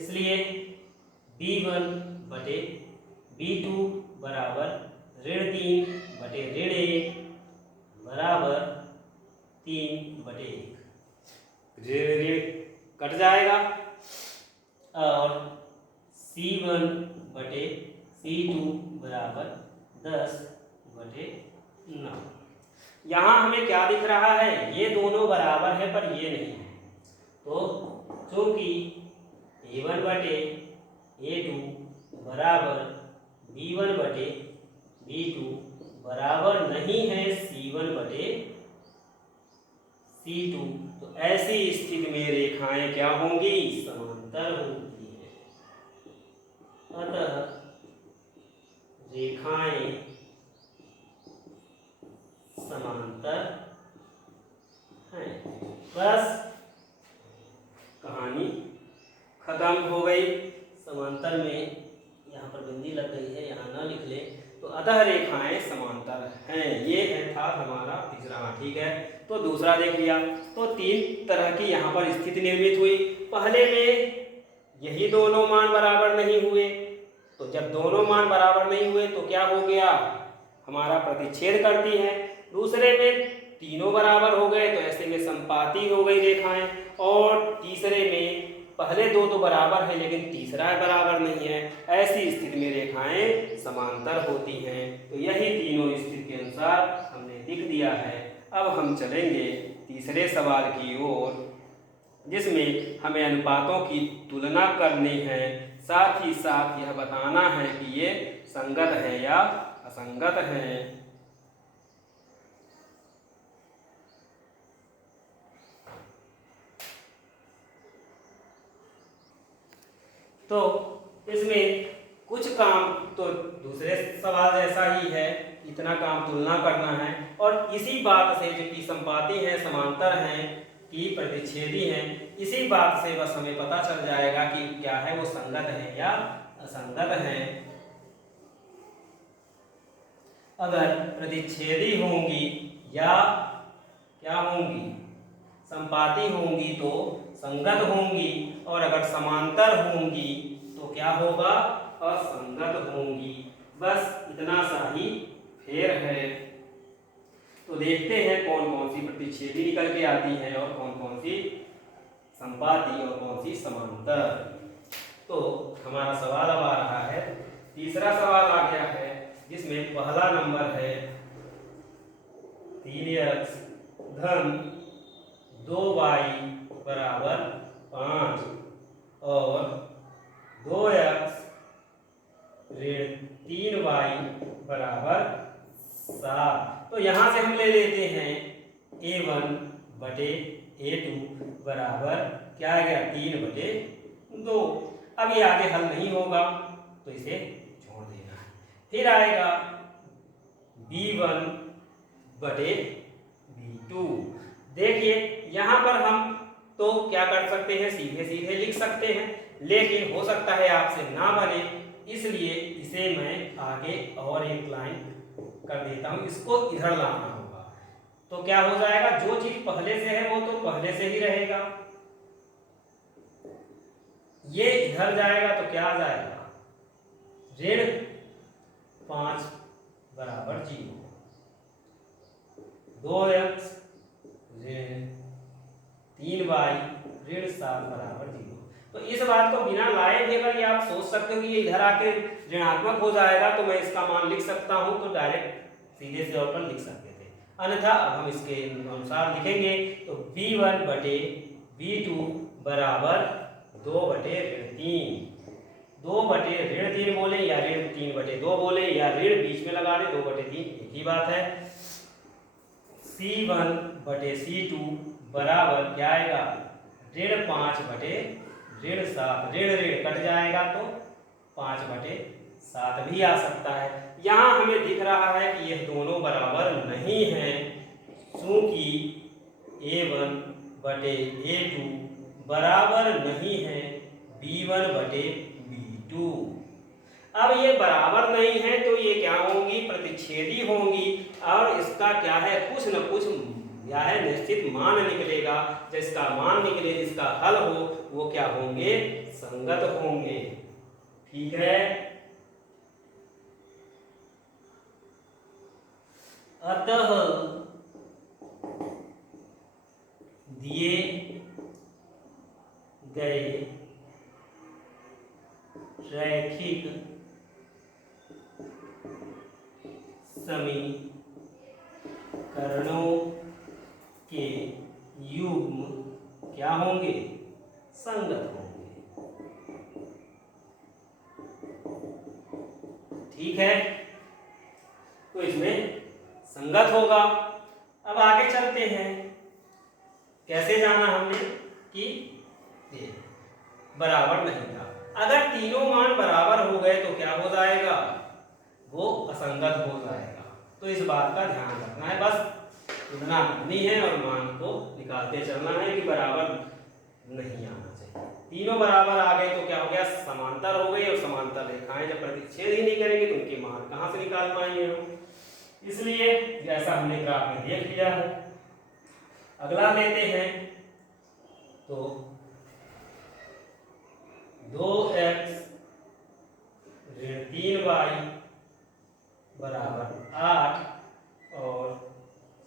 इसलिए b1 बटे b2 बराबर ऋण 3 बटे ऋण 1 बराबर 3/1। ऋण ऋण कट जाएगा और c1 बटे c2 बराबर 10/9। यहाँ हमें क्या दिख रहा है, ये दोनों बराबर है पर ये नहीं है। तो चूंकि a1 बटे a2 बराबर b1 बटे b2 बराबर नहीं है c1 बटे c2, तो ऐसी स्थिति में रेखाएं क्या होंगी, समांतर होंगी। अतः रेखाएं समांतर हैं। बस कहानी खत्म हो गई। समांतर में यहाँ पर बिंदी लग गई है, यहाँ ना लिख ले, तो अतः रेखाएं समांतर हैं। ये है था हमारा तीसरा। ठीक है, तो दूसरा देख लिया। तो 3 तरह की यहाँ पर स्थिति निर्मित हुई। पहले में यही दोनों मान बराबर नहीं हुए, तो जब दोनों मान बराबर नहीं हुए तो क्या हो गया, हमारा प्रतिच्छेद करती है। दूसरे में तीनों बराबर हो गए तो ऐसे में संपाती हो गई रेखाएं। और तीसरे में पहले दो तो बराबर है लेकिन तीसरा बराबर नहीं है, ऐसी स्थिति में रेखाएं समांतर होती हैं। तो यही तीनों स्थिति के अनुसार हमने लिख दिया है। अब हम चलेंगे तीसरे सवाल की ओर, जिसमें हमें अनुपातों की तुलना करनी है, साथ ही साथ यह बताना है कि ये संगत है या असंगत है। तो इसमें कुछ काम तो दूसरे सवाल जैसा ही है, इतना काम तुलना करना है। और इसी बात से, जो कि संपाती हैं, समांतर हैं, कि प्रतिच्छेदी हैं, इसी बात से बस हमें पता चल जाएगा कि क्या है, वो संगत है या असंगत है। अगर प्रतिच्छेदी होंगी या क्या होंगी, संपाती होंगी तो संगत होंगी, और अगर समांतर होंगी तो क्या होगा, असंगत होंगी। बस इतना सा ही फेर है। तो देखते हैं कौन कौन सी प्रतिच्छेदी निकल के आती है और कौन कौन सी संपाती और कौन सी समांतर। तो हमारा सवाल अब आ रहा है, तीसरा सवाल आ गया है, जिसमें पहला नंबर है 3x धन 2y बराबर 5 और 2x ऋण 3y बराबर 7। तो यहाँ से हम ले लेते हैं a1 बटे a2 बराबर क्या आ गया, 3/2। अब ये आगे हल नहीं होगा तो इसे छोड़ देना है। फिर आएगा b1 बटे b2। देखिए यहाँ पर हम तो क्या कर सकते हैं, सीधे सीधे लिख सकते हैं, लेकिन हो सकता है आपसे ना बने, इसलिए इसे मैं आगे और एक लाइन कर देता हूं, इसको इधर लाना होगा। तो क्या हो जाएगा, जो चीज पहले से है वो तो पहले से ही रहेगा, ये इधर जाएगा तो क्या आ जाएगा, ऋण 5 बराबर 0, 2x ऋण 3y ऋण 7 बराबर 0। तो इस बात को बिना लाए भी अगर ये आप सोच सकते हो कि ये इधर आके ऋणात्मक हो जाएगा, तो मैं इसका मान लिख सकता हूं, तो डायरेक्ट सीधे तौर पर लिख सकते थे। अन्यथा अब हम इसके अनुसार लिखेंगे तो B1/B2 बराबर 2/3। 2/3 बोले या ऋण 3/2 बोले या ऋण बीच में लगा दे, 2/3 एक ही बात है। C1/C2 बराबर क्या आएगा, ऋण 5/7। ऋण ऋण कट जाएगा तो 5/7 भी आ सकता है। यहाँ हमें दिख रहा है कि यह दोनों बराबर नहीं हैं, क्योंकि A1/A2 बराबर नहीं है B1/B2। अब ये बराबर नहीं है तो ये क्या होंगी, प्रतिच्छेदी होंगी, और इसका क्या है, कुछ न कुछ या है निश्चित मान निकलेगा। जिसका मान निकले, जिसका हल हो, वो क्या होंगे, संगत होंगे। ठीक है। अतः दिए गए रैखिक समीकरणों के युग्म क्या होंगे, संगत होंगे। ठीक है, तो इसमें संगत होगा। अब आगे चलते हैं, कैसे जाना हमने कि बराबर नहीं था। अगर तीनों मान बराबर हो गए तो क्या हो जाएगा, वो असंगत हो जाएगा। तो इस बात का ध्यान रखना है, बस इतना नहीं है, और मान को निकालते चलना है कि बराबर नहीं आना चाहिए। तीनों बराबर आ गए तो क्या हो गया, समांतर हो गई, और समांतर रेखाएं जब प्रतिच्छेद ही नहीं करेंगे तो उनके मान कहाँ से निकाल पाएंगे हम। इसलिए जैसा हमने ग्राफ में देख लिया है। अगला लेते हैं तो 2x ऋण 3y बराबर 8 और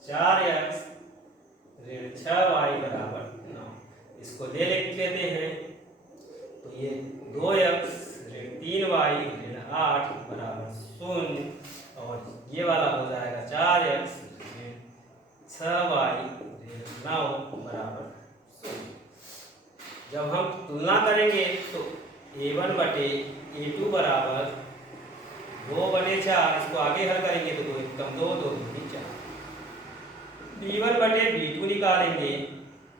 4x ऋण 6y बराबर 9। इसको लिख लेते हैं तो ये 2x ऋण 3y ऋण 8 बराबर 0, और ये वाला हो जाएगा 4x ऋण 6y ऋण 9 बराबर 0। जब हम तुलना करेंगे तो A1/A2 बराबर 2/4, इसको आगे हल करेंगे तो 2 एकम 2, 2 दूनी 4। B1/B2 निकालेंगे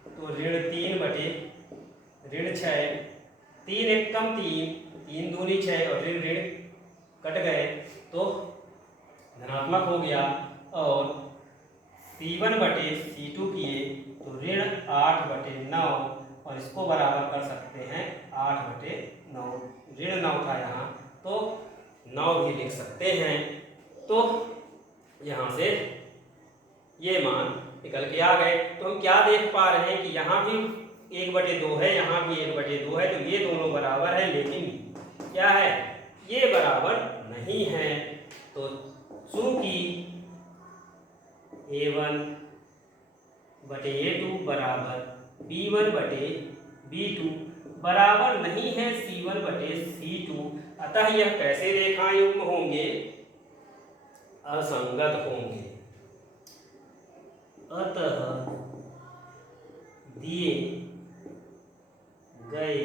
तो ऋण 3/6, 3 एकम 3, 3 दूनी 6, और ऋण ऋण कट गए तो धनात्मक हो गया। और C1/C2 किए तो ऋण 8/9, और इसको बराबर कर सकते हैं 8/9, ऋण 9 था यहाँ तो 9 भी लिख सकते हैं। तो यहाँ से ये मान निकल के आ गए। तो हम क्या देख पा रहे हैं कि यहाँ भी 1/2 है, यहाँ भी 1/2 है, तो ये दोनों बराबर है, लेकिन क्या है, ये बराबर नहीं है। तो चूंकि A1/A2 बराबर B1/B2 बराबर नहीं है C1/C2, अतः यह कैसे रेखा युग्म होंगे, असंगत होंगे। अतः दिए गए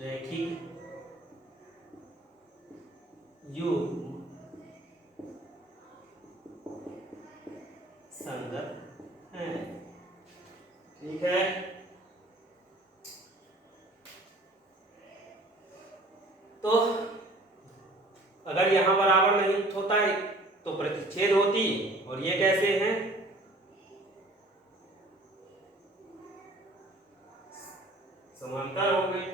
रैखिक युग्म संगत है। ठीक है। तो अगर यहां बराबर नहीं होता है तो प्रतिच्छेद होती, और ये कैसे हैं, समांतर हो गई।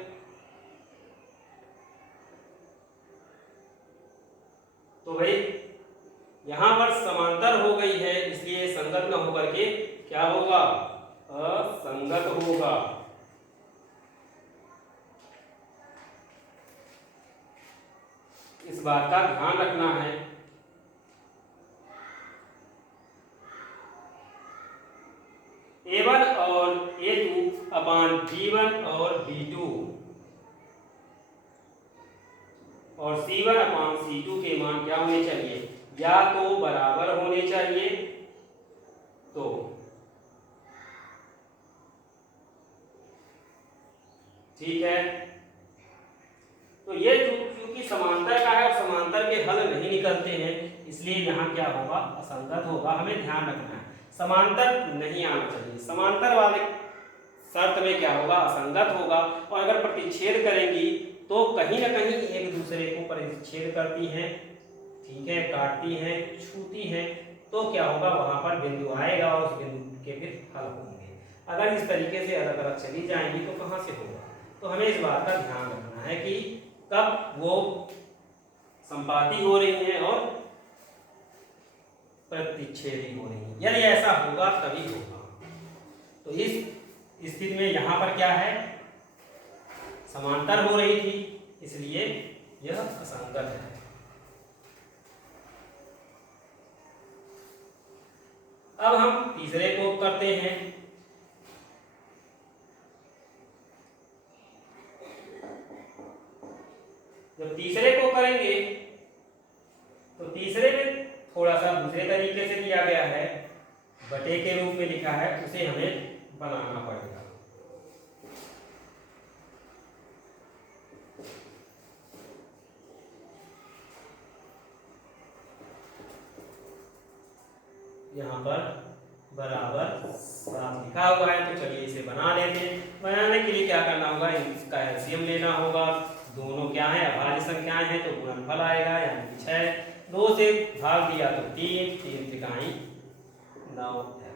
तो भाई यहां पर समांतर हो गई है, इसलिए संगत न होकर के क्या होगा, असंगत होगा। इस बात का ध्यान रखना है। A1 और A2 अपान B1 और B2 और C1 अपान C2 के मान क्या होने चाहिए, या तो बराबर होने चाहिए, तो ठीक है। तो ये क्योंकि समांतर का है और समांतर के हल नहीं निकलते हैं, इसलिए यहाँ क्या होगा, असंगत होगा। हमें ध्यान रखना है, समांतर नहीं आना चाहिए। समांतर वाले शर्त में क्या होगा, असंगत होगा। और अगर प्रतिच्छेद करेंगी तो कहीं ना कहीं एक दूसरे को प्रतिच्छेद करती हैं, ठीक है, काटती हैं, छूती हैं, तो क्या होगा, वहां पर बिंदु आएगा और उस बिंदु के फिर हल होंगे। अगर इस तरीके से अलग अलग चली जाएंगी तो कहाँ से होगा। तो हमें इस बात का ध्यान रखना है कि कब वो संपाती हो रही है और प्रतिच्छेदी हो रही है। यदि ऐसा होगा तभी होगा। तो इस स्थिति में यहां पर क्या है, समांतर हो रही थी, इसलिए यह असंगत है। अब हम तीसरे को करते हैं। जब तीसरे को करेंगे तो तीसरे में थोड़ा सा दूसरे तरीके से दिया गया है, बटे के रूप में लिखा है, उसे हमें बनाना पड़ेगा। यहाँ पर बराबर 7 लिखा हुआ है, तो चलिए इसे बना लेते हैं। बनाने के लिए क्या करना होगा, इसका एलसीएम लेना होगा। दोनों क्या है, अभाज्य संख्याएं हैं, तो गुणनफल आएगा, यानी कि 6। 2 से भाग दिया तो 3, 3 त्रिकाई 9x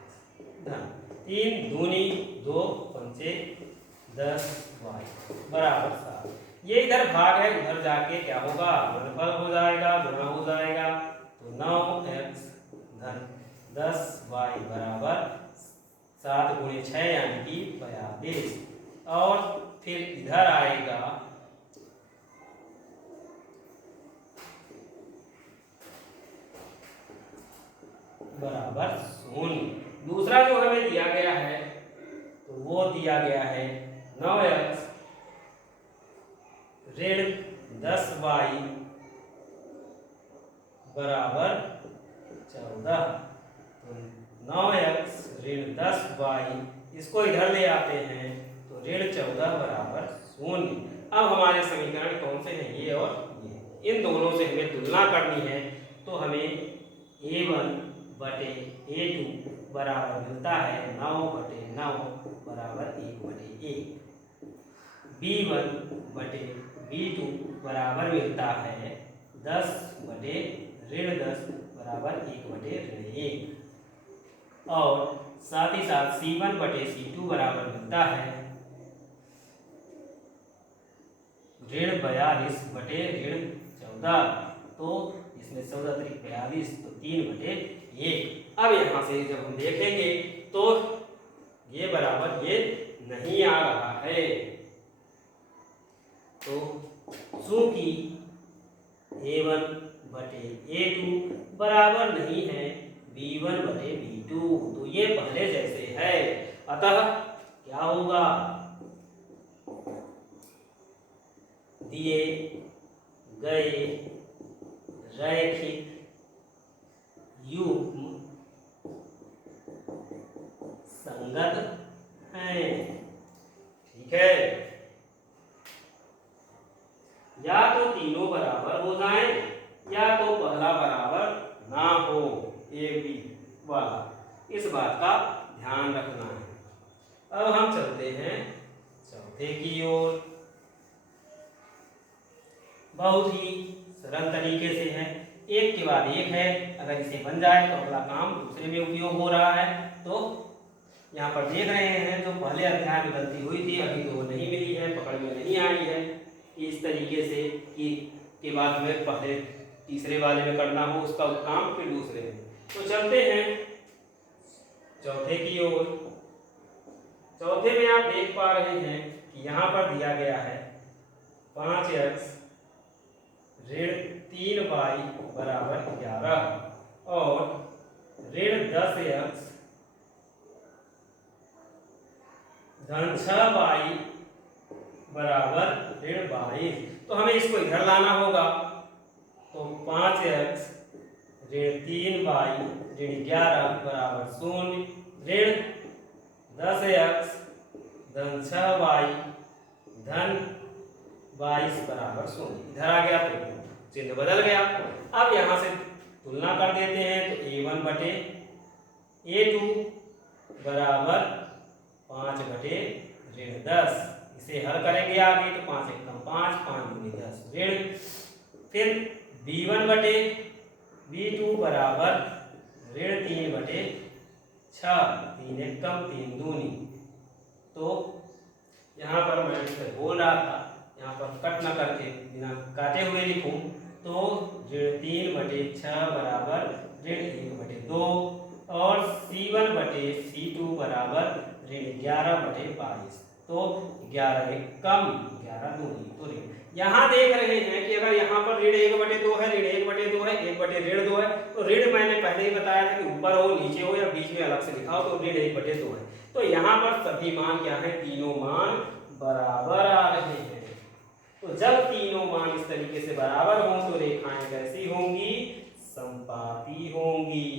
धन 3 दूनी 2 पंचे 10y बराबर 7। ये इधर भाग है, उधर जाके क्या होगा, गुणनफल हो जाएगा, गुणा हो जाएगा, तो 9x धन 10y बराबर 7 गुणे 6 यानी कि 42। और फिर इधर आएगा बराबर 0। दूसरा जो हमें दिया गया है तो वो दिया गया है 9x ऋण 10y बराबर 14। तो 9x ऋण 10y, इसको इधर ले आते हैं तो ऋण 14 बराबर 0। अब हमारे समीकरण कौन से हैं, ये और ये। इन दोनों से हमें तुलना करनी है, तो हमें a1 बटे a2 बराबर मिलता है 9 बटे 9 बराबर 1/1। b1 बटे b2 बराबर मिलता है 10 बटे ऋण 10 बराबर 1/1। और साथ ही साथ c1 बटे c2 बराबर मिलता है ऋण 42 बटे ऋण 14। तो इसमें 14 × 42 तो 3/1। अब यहाँ से जब हम देखेंगे तो ये बराबर ये नहीं आ रहा है, तो चूंकि a1 बटे a2 बराबर नहीं है b1 बटे b2, तो ये पहले जैसे है। अतः क्या होगा, दिए गए रैखिक युग्म संगत हैं। ठीक है, या तो तीनों बराबर हो जाएं या तो पहला बराबर ना हो, ए बी वाला। इस बात का ध्यान रखना है। अब हम चलते हैं चौथे की ओर। बहुत ही सरल तरीके से है, एक के बाद एक है। अगर इसे बन जाए तो अगला काम दूसरे में उपयोग हो रहा है। तो यहाँ पर देख रहे हैं जो पहले अध्याय में गलती हुई थी, अभी तो वो नहीं मिली है, पकड़ में नहीं आई है इस तरीके से कि के बाद में पहले तीसरे वाले में करना हो उसका काम, फिर दूसरे में। तो चलते हैं चौथे की ओर। चौथे में आप देख पा रहे हैं कि यहाँ पर दिया गया है 5x ऋण 3y बराबर 11 और ऋण 10x धन 6y बराबर ऋण 22। तो हमें इसको इधर लाना होगा, तो 5x ऋण 3y ऋण 11 बराबर 0, ऋण 10x धन 6y धन 22 बराबर 0। इधर आ गया तो चिन्ह बदल गया। अब यहाँ से तुलना कर देते हैं तो a1 बटे a2 बराबर 5 बटे ऋण 10। इसे हल करेंगे आगे तो 5 एकम 5, 5 दूनी 10 ऋण। फिर b1 बटे b2 बराबर ऋण 3 बटे 6, 3 एकम 3 दूनी। तो यहाँ पर मैं बोल रहा था, यहाँ पर कट न करके बिना काटे हुए लिखूं तो ऋण 3 बटे 6 बराबर ऋण 1 बटे 2 और c1 बटे c2 बराबर ऋण 11 बटे 22। तो 11 एक कम 11 दूनी तो ऋण। यहाँ देख रहे हैं कि अगर यहाँ पर ऋण 1 बटे 2 है, ऋण 1 बटे 2 है, 1 बटे ऋण 2 है, तो ऋण मैंने पहले ही बताया था कि ऊपर हो नीचे हो या बीच में अलग से लिखा हो तो ऋण 1 बटे 2 है। तो यहाँ पर सभी मान क्या है, तीनों मान बराबर आ रहे हैं। तो जब तीनों मान इस तरीके से बराबर हों तो रेखाएं कैसी होंगी, समपाती होंगी।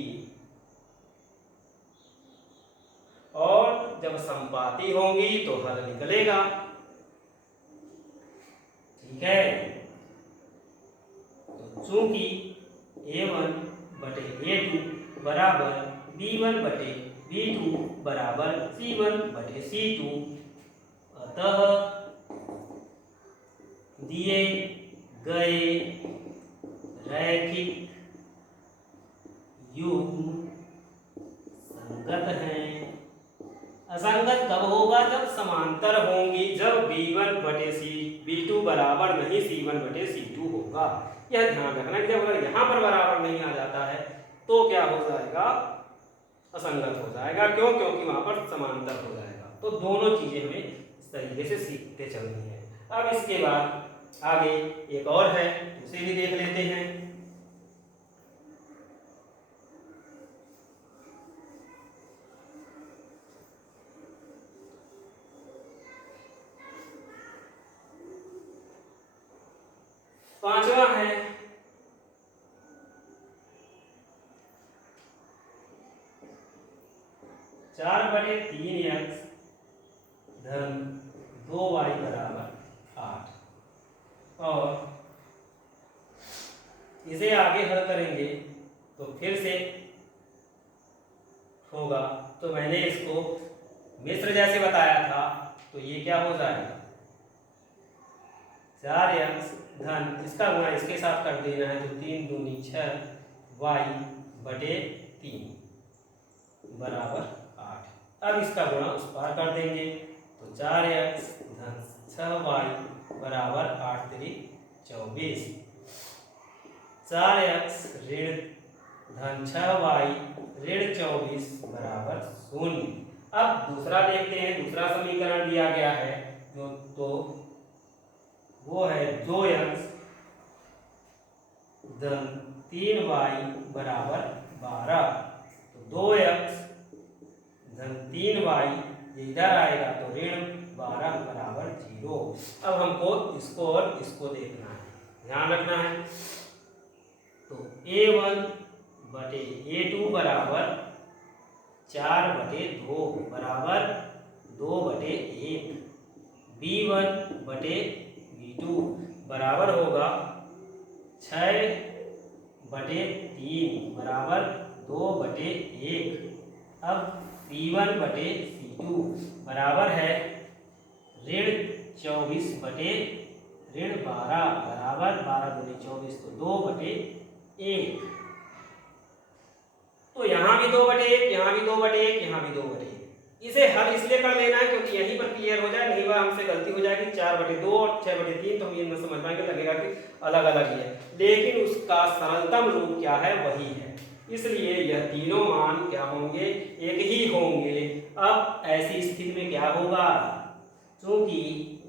और जब समपाती होंगी तो हल निकलेगा। ठीक है, तो चूंकि a1 बटे a2 बराबर b1 बटे b2 बराबर c1 बटे c2, अतः दिए गए रैखिक युग्म संगत हैं। असंगत कब होगा, जब समांतर होंगी, जब b1 बटे b2 बराबर नहीं c1 बटे c2 होगा। यह ध्यान रखना कि जब अगर यहाँ पर बराबर नहीं आ जाता है तो क्या हो जाएगा, असंगत हो जाएगा। क्यों, क्योंकि वहां पर समांतर हो जाएगा। तो दोनों चीजें हमें इस तरीके से सीखते चलनी है। अब इसके बाद आगे एक और है, उसे भी देख लेते हैं। पांचवा है 4 बटे 3x धन 2y बराबर 8। और इसे आगे हल करेंगे तो फिर से होगा। तो मैंने इसको मिश्र जैसे बताया था, तो ये क्या हो जाएगा, 4x धन इसका गुणा इसके साथ कर देना है तो 3 दूनी 6 y बटे 3 बराबर 8। अब इसका गुणा उस पार कर देंगे तो 4x धन 6y बराबर 8 3 24। 4x ऋण धन 6y ऋण 24 बराबर 0। अब दूसरा देखते हैं, दूसरा समीकरण दिया गया है जो, तो वो है 2x धन 3y बराबर 12। तो 2x धन 3y इधर आएगा तो ऋण 12 बराबर 0। अब हमको इसको और इसको देखना है, ध्यान रखना है। तो a1 बटे a2 बराबर 4 बटे 2 बराबर 2 बटे 1। b1 बटे b2 बराबर होगा 6 बटे 3 बराबर 2 बटे 1। अब c1 बटे c2 बराबर है ऋण 24 बटे ऋण 12 बराबर 12 दूनी 24 तो 2 बटे 1। तो यहाँ भी 2 बटे 1, यहाँ भी 2 बटे 1, यहाँ भी 2 बटे 1। इसे हल इसलिए कर लेना है क्योंकि यहीं पर क्लियर हो जाए, नहीं बार हमसे गलती हो जाएगी 4 बटे 2 और 6 बटे 3, तो हम ये न समझ पाएंगे, लगेगा कि अलग अलग ही है, लेकिन उसका सरलतम रूप क्या है, वही है। इसलिए यह तीनों मान क्या होंगे, एक ही होंगे। अब ऐसी स्थिति में क्या होगा, चूंकि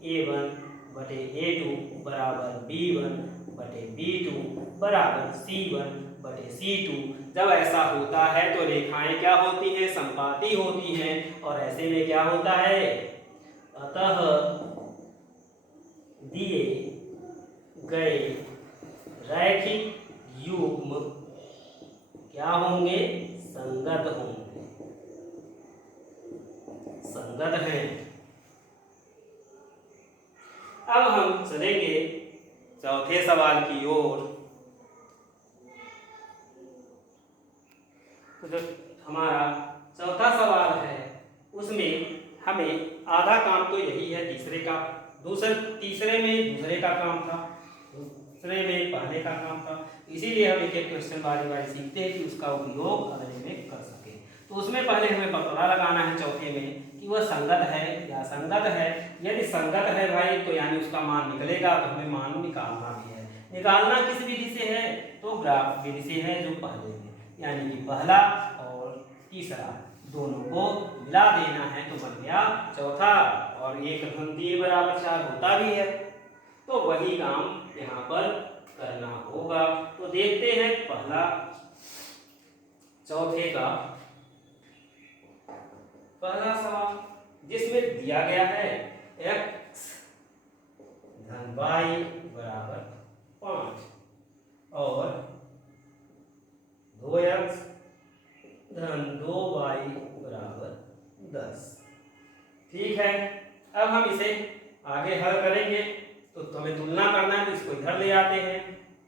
a1 बटे a2 बराबर b1 बटे b2 बराबर c1 बटे c2, जब ऐसा होता है तो रेखाएं क्या होती हैं, समपाती होती हैं। और ऐसे में क्या होता है, अतः दिए गए रैखिक युग्म क्या होंगे? संगत होंगे, संगत हैं। अब हम चलेंगे चौथे सवाल की ओर। तो जो हमारा चौथा सवाल है उसमें हमें आधा काम तो यही है तीसरे का, तीसरे में दूसरे का काम था, दूसरे में पहले का काम था, इसीलिए हम एक एक क्वेश्चन बारी बारी सीखते हैं कि उसका उपयोग अगले में कर सके। तो उसमें पहले हमें पता लगाना है चौथे में कि वह संगत है या असंगत है। यदि संगत है भाई तो यानी उसका मान निकलेगा, तो हमें मान निकालना भी है। निकालना किस विधि से है? तो ग्राफ विधि से है, जो पहले में, यानी कि पहला और तीसरा दोनों को मिला देना है तो बन गया चौथा। और एक धन दिए बराबर 4 होता भी है, तो वही काम यहाँ पर करना होगा। तो देखते हैं पहला चौथे का पहला सवाल, जिसमें दिया गया है x धन y बराबर 5 और 2x धन 2y बराबर 10। ठीक है, अब हम इसे आगे हल करेंगे तो हमें तुलना करना है, तो इसको इधर ले आते हैं।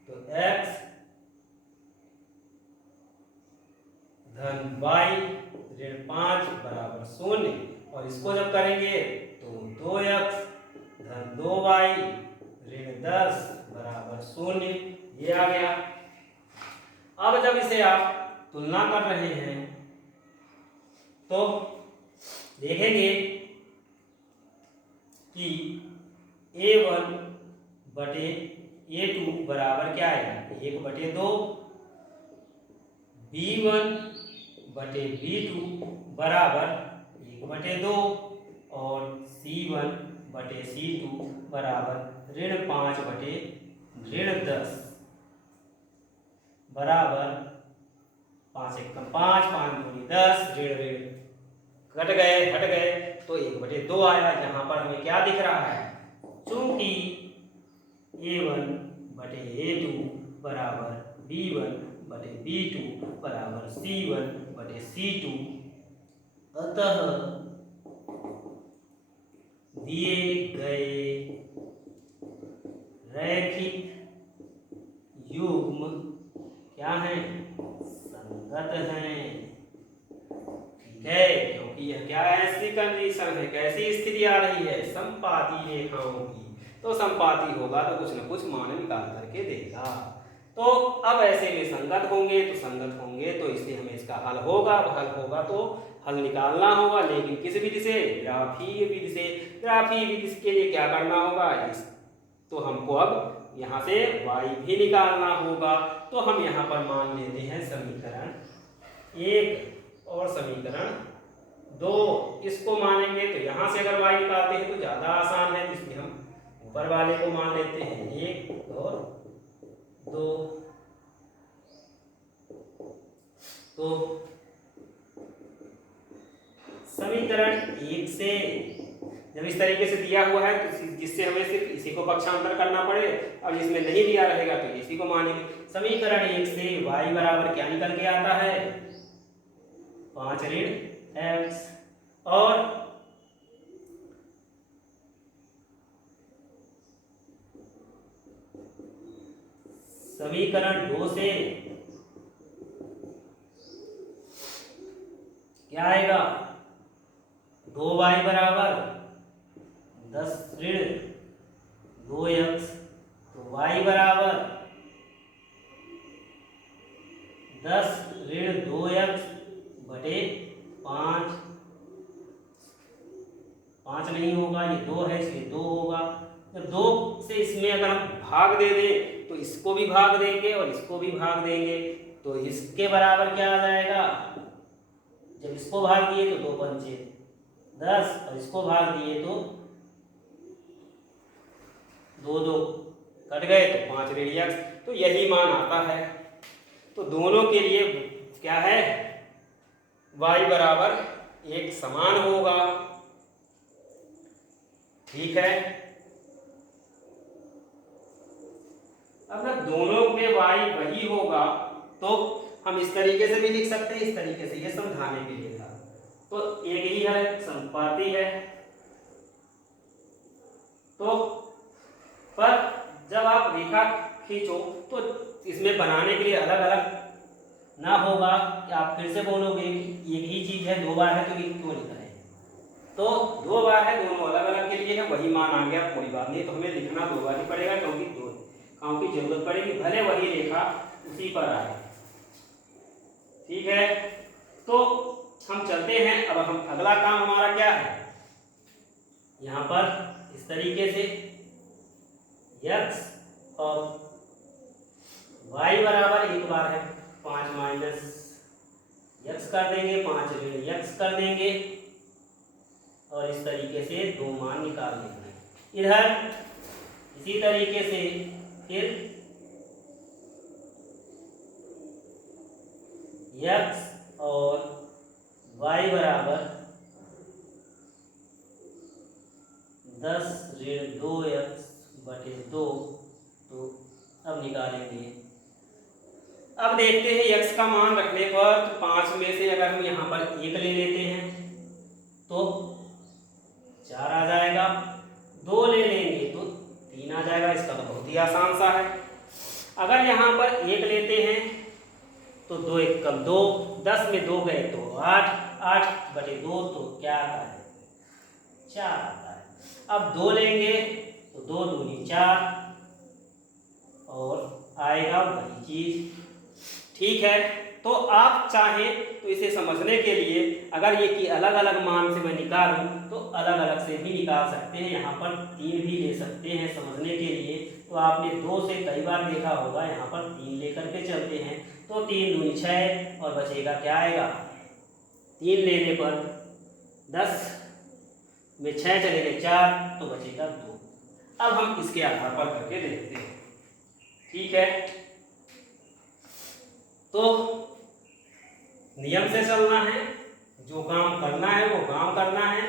तो x धन y ऋण 5 बराबर 0, और इसको जब करेंगे तो 2x धन 2y ऋण 10 बराबर 0, ये आ गया। अब जब इसे आप तुलना कर रहे हैं तो देखेंगे कि a1 बटे a2 बराबर क्या आएगा? 1/2। b1 बटे b2 बराबर 1/2 और c1 बटे c2 बराबर ऋण 5 बटे ऋण 10 बराबर 5 1 5 5 दूनी 10, ऋण ऋण कट गए, हट गए, तो 1/2 आया। यहाँ पर हमें क्या दिख रहा है? चूंकि a1 बटे a2 बराबर b1 बटे b2 बराबर c1 बटे c2, अतः दिए गए रैखिक युग्म क्या है? संगत हैं। ठीक है, क्योंकि यह क्या ऐसी कंडीशन है, कैसी स्थिति आ रही है? संपाती रेखाओं की। तो संपाती होगा तो कुछ न कुछ मान निकाल करके देगा। तो अब ऐसे में संगत होंगे तो इसलिए हमें इसका हल होगा। अब हल होगा तो हल निकालना होगा, लेकिन किस विधि से? ग्राफीय विधि से। ग्राफीय विधि के लिए क्या करना होगा? तो हमको अब यहाँ से y भी निकालना होगा। तो हम यहाँ पर मान लेते हैं समीकरण 1 और समीकरण 2, इसको मानेंगे। तो यहाँ से अगर y निकालते हैं तो ज़्यादा आसान है, इसलिए हम ऊपर वाले को मान लेते हैं 1 और 2। तो समीकरण 1 से जब इस तरीके से दिया हुआ है तो जिससे हमें सिर्फ इसी को पक्षांतर करना पड़े, अब इसमें नहीं दिया रहेगा तो इसी को मानेंगे। समीकरण 1 से y बराबर क्या निकल के आता है? 5 ऋण x, और समीकरण 2 से क्या आएगा? 2y बराबर 10 ऋण 2x, तो y बराबर 10 ऋण 2x बटे 5 नहीं होगा, ये 2 है इसलिए 2 होगा। जब 2 से इसमें अगर हम भाग दे दें तो इसको भी भाग देंगे और इसको भी भाग देंगे, तो इसके बराबर क्या आ जाएगा? जब इसको भाग दिए तो 2 पंचे 10 और इसको भाग दिए तो 2 2 कट गए, तो 5 ऋण x, तो यही मान आता है। तो दोनों के लिए क्या है? y बराबर एक समान होगा। ठीक है, अब जब दोनों के y वही होगा तो हम इस तरीके से भी लिख सकते हैं, इस तरीके से, ये समझाने के लिए था। तो एक ही है, संपाती है। तो पर जब आप रेखा खींचो तो इसमें बनाने के लिए अलग अलग ना होगा कि आप फिर से बोलोगे कि एक ही चीज है, 2 बार है तो ये क्यों लिख रहे हैं। तो 2 बार है, दोनों अलग अलग के लिए है, वही मान आ गया, कोई बात नहीं। तो हमें लिखना 2 बार ही पड़ेगा क्योंकि 2 काम की जरूरत पड़ेगी, भले वही रेखा उसी पर आए। ठीक है, तो हम चलते हैं। अब हम अगला काम हमारा क्या है, यहाँ पर इस तरीके से x और y बराबर एक बार है 5 माइनस x कर देंगे, 5 ऋण x कर देंगे और इस तरीके से 2 मान निकाल लेंगे। इधर इसी तरीके से फिर x और y बराबर 10 ऋण 2x बटे 2। तो अब निकालेंगे। अब देखते हैं x का मान रखने पर, तो 5 में से अगर हम यहाँ पर 1 ले लेते हैं तो 4 आ जाएगा, 2 ले लेंगे तो 3 आ जाएगा। इसका तो बहुत ही आसान सा है। अगर यहाँ पर 1 लेते हैं तो 2 1 कम 2, 10 में 2 गए तो 8, 8 बटे 2 तो क्या आता है, 4 आता है। अब 2 लेंगे तो 2 दूनी 4 और आएगा वही चीज। ठीक है, तो आप चाहें तो इसे समझने के लिए अगर ये कि अलग अलग मान से मैं निकालूं तो अलग अलग से भी निकाल सकते हैं। यहाँ पर 3 भी ले सकते हैं समझने के लिए। तो आपने 2 से कई बार देखा होगा, यहाँ पर 3 लेकर के चलते हैं तो 3 दूनी 6 और बचेगा क्या आएगा, 3 लेने पर 10 में 6 चले गए 4 तो बचेगा 2। अब हम इसके आधार पर करके देखते हैं। ठीक है, तो नियम से चलना है, जो काम करना है वो काम करना है।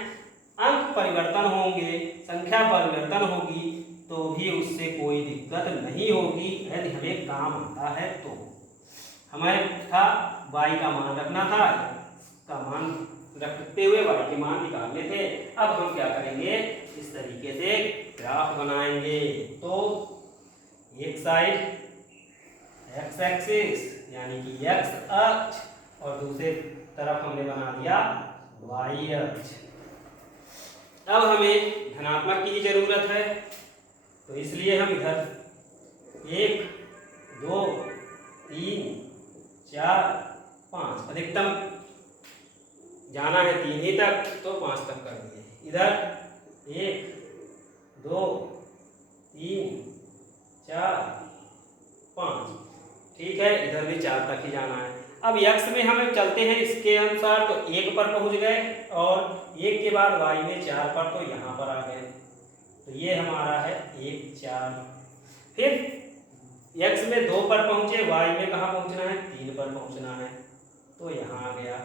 अंक परिवर्तन होंगे, संख्या परिवर्तन होगी तो भी उससे कोई दिक्कत नहीं होगी यदि हमें काम आता है। तो हमें था y का मान रखना था, का मान रखते हुए y के मान निकालने थे। अब हम क्या करेंगे, इस तरीके से ग्राफ बनाएंगे। तो एक साइड x एक्सिस यानी कि x अक्ष और दूसरे तरफ हमने बना दिया y अक्ष। अब हमें धनात्मक की जरूरत है तो इसलिए हम इधर 1 2 3 4 5 अधिकतम जाना है 3 ही तक तो 5 तक कर दिए। इधर 1 2 3 4 5, ठीक है, इधर भी 4 तक ही जाना है। अब x में हमें चलते हैं इसके अनुसार, तो 1 पर पहुंच गए और 1 के बाद y में 4 पर, तो यहाँ पर आ गए। तो ये हमारा है 1 4। फिर x में 2 पर पहुंचे, y में कहाँ पहुंचना है, 3 पर पहुंचना है तो यहाँ आ गया।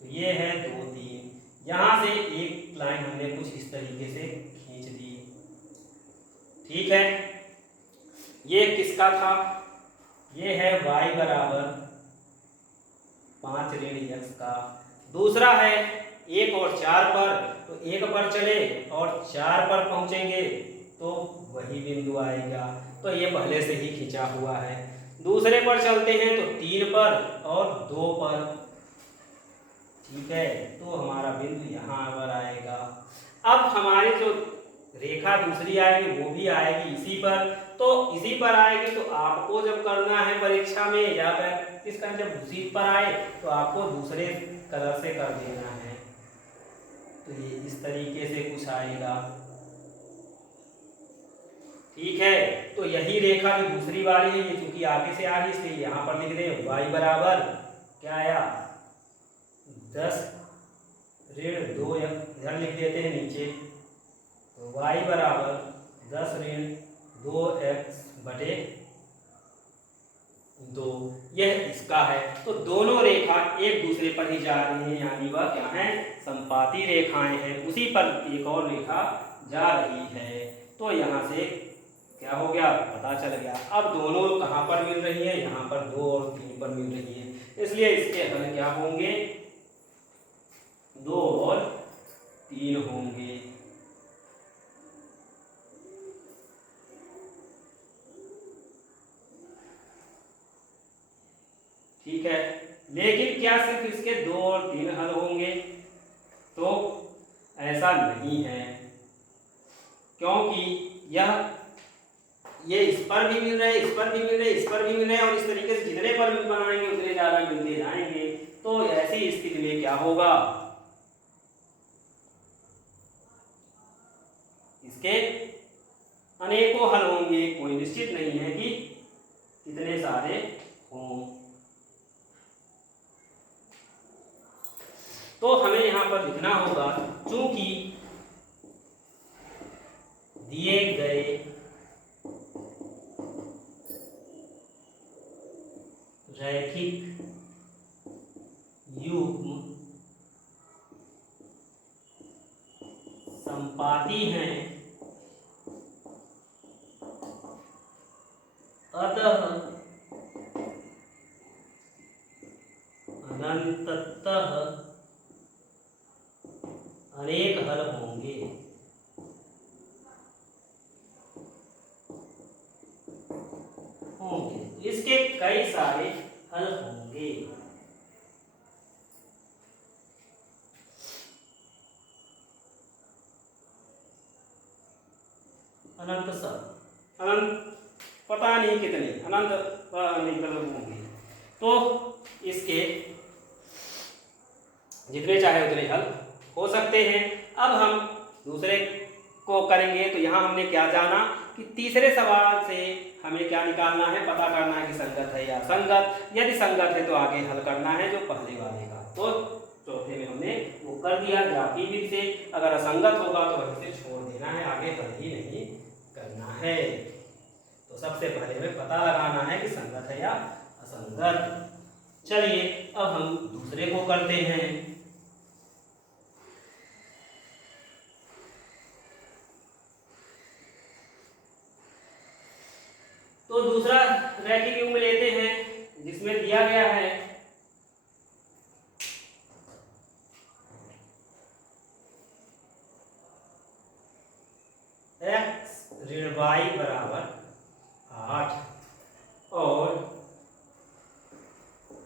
तो ये है 2 3। यहाँ से एक लाइन हमने कुछ इस तरीके से खींच दी। ठीक है, ये किसका था, ये है y बराबर 5 ऋण x का। दूसरा है 1 और 4 पर, तो 1 पर चले और 4 पर पहुंचेंगे तो वही बिंदु आएगा। तो ये पहले से ही खींचा हुआ है। दूसरे पर चलते हैं तो 3 पर और 2 पर, ठीक है, तो हमारा बिंदु यहाँ पर आएगा। अब हमारी जो रेखा दूसरी आएगी वो भी आएगी इसी पर, तो इसी पर आएगी। तो आपको जब करना है परीक्षा में या प्रैक्टिस करना, जब उसी पर आए तो आपको दूसरे कलर से कर देना है। तो ये इस तरीके से कुछ आएगा। ठीक है, तो यही रेखा जो दूसरी वाली है, ये चूंकि आगे से आ रही इसलिए यहाँ पर लिख दें y बराबर क्या आया 10 ऋण 2, इधर लिख देते हैं नीचे। तो y बराबर 10 ऋण 2x बटे 2, यह इसका है। तो दोनों रेखा एक दूसरे पर ही जा रही है, यानी वह क्या है, संपाती रेखाएं हैं। उसी पर एक और रेखा जा रही है। तो यहाँ से क्या हो गया, पता चल गया। अब दोनों कहाँ पर मिल रही है, यहाँ पर 2 और 3 पर मिल रही है। इसलिए इसके हल क्या होंगे, 2 और 3 होंगे। ठीक है, लेकिन क्या सिर्फ इसके 2 और 3 हल होंगे? तो ऐसा नहीं है, क्योंकि ये इस पर भी मिल रहे, इस पर भी मिल रहे, इस पर भी मिल रहे, और इस तरीके से जितने पर बनाएंगे उतने ज्यादा मिलते जाएंगे। तो ऐसी स्थिति में क्या होगा, इसके अनेकों हल होंगे, कोई निश्चित नहीं है कि कितने सारे हों। तो हमें यहां पर लिखना होगा, चूंकि दिए गए रैखिक युग्म संपाती हैं, अतः अनंततः अनेक हल होंगे। इसके कई सारे हल होंगे। अनंत सब अनंत पता नहीं कितने अनंत होंगे। तो इसके जितने चाहे उतने हल हो सकते हैं। अब हम दूसरे को करेंगे। तो यहाँ हमने क्या जाना कि तीसरे सवाल से हमें क्या निकालना है, पता करना है कि संगत है या असंगत। यदि संगत है तो आगे हल करना है जो पहले वाले का। तो चौथे में हमने वो कर दिया ग्राफी विधि से। अगर असंगत होगा तो वहीं से छोड़ देना है, आगे हल ही नहीं करना है। तो सबसे पहले हमें पता लगाना है कि संगत है या असंगत। चलिए अब हम दूसरे को करते हैं। तो दूसरा रैखिक युग्म लेते हैं जिसमें दिया गया है x ऋण y बराबर 8 और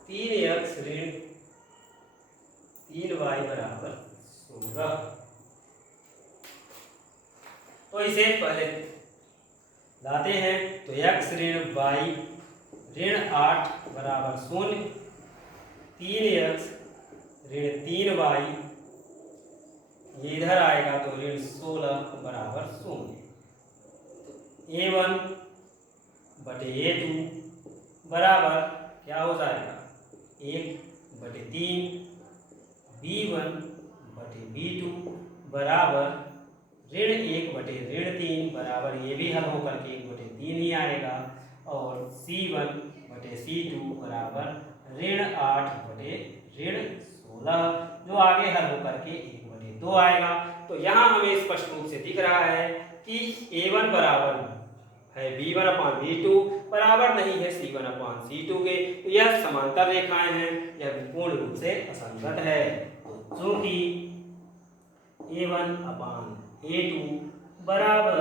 3x ऋण 3y बराबर 16। तो इसे पहले लाते हैं। तो x ऋण y ऋण 8 बराबर 0, 3x ऋण 3y ये इधर आएगा तो ऋण 16 बराबर 0। a1 बटे a2 बराबर क्या हो जाएगा 1/3, b1 बटे b2 बराबर ऋण 1/3 बराबर ये भी हल होकर के 1/3 ही आएगा। और c1 बटे c2 बराबर ऋण 8 बटे ऋण 16 जो आगे हल होकर के 1/2 आएगा। तो यहाँ हमें स्पष्ट रूप से दिख रहा है कि a1 बराबर है b1/b2 बराबर नहीं है c1/c2 के। तो यह समांतर रेखाएं हैं, यह पूर्ण रूप से असंगत है। तो चूंकि a1/a2 बराबर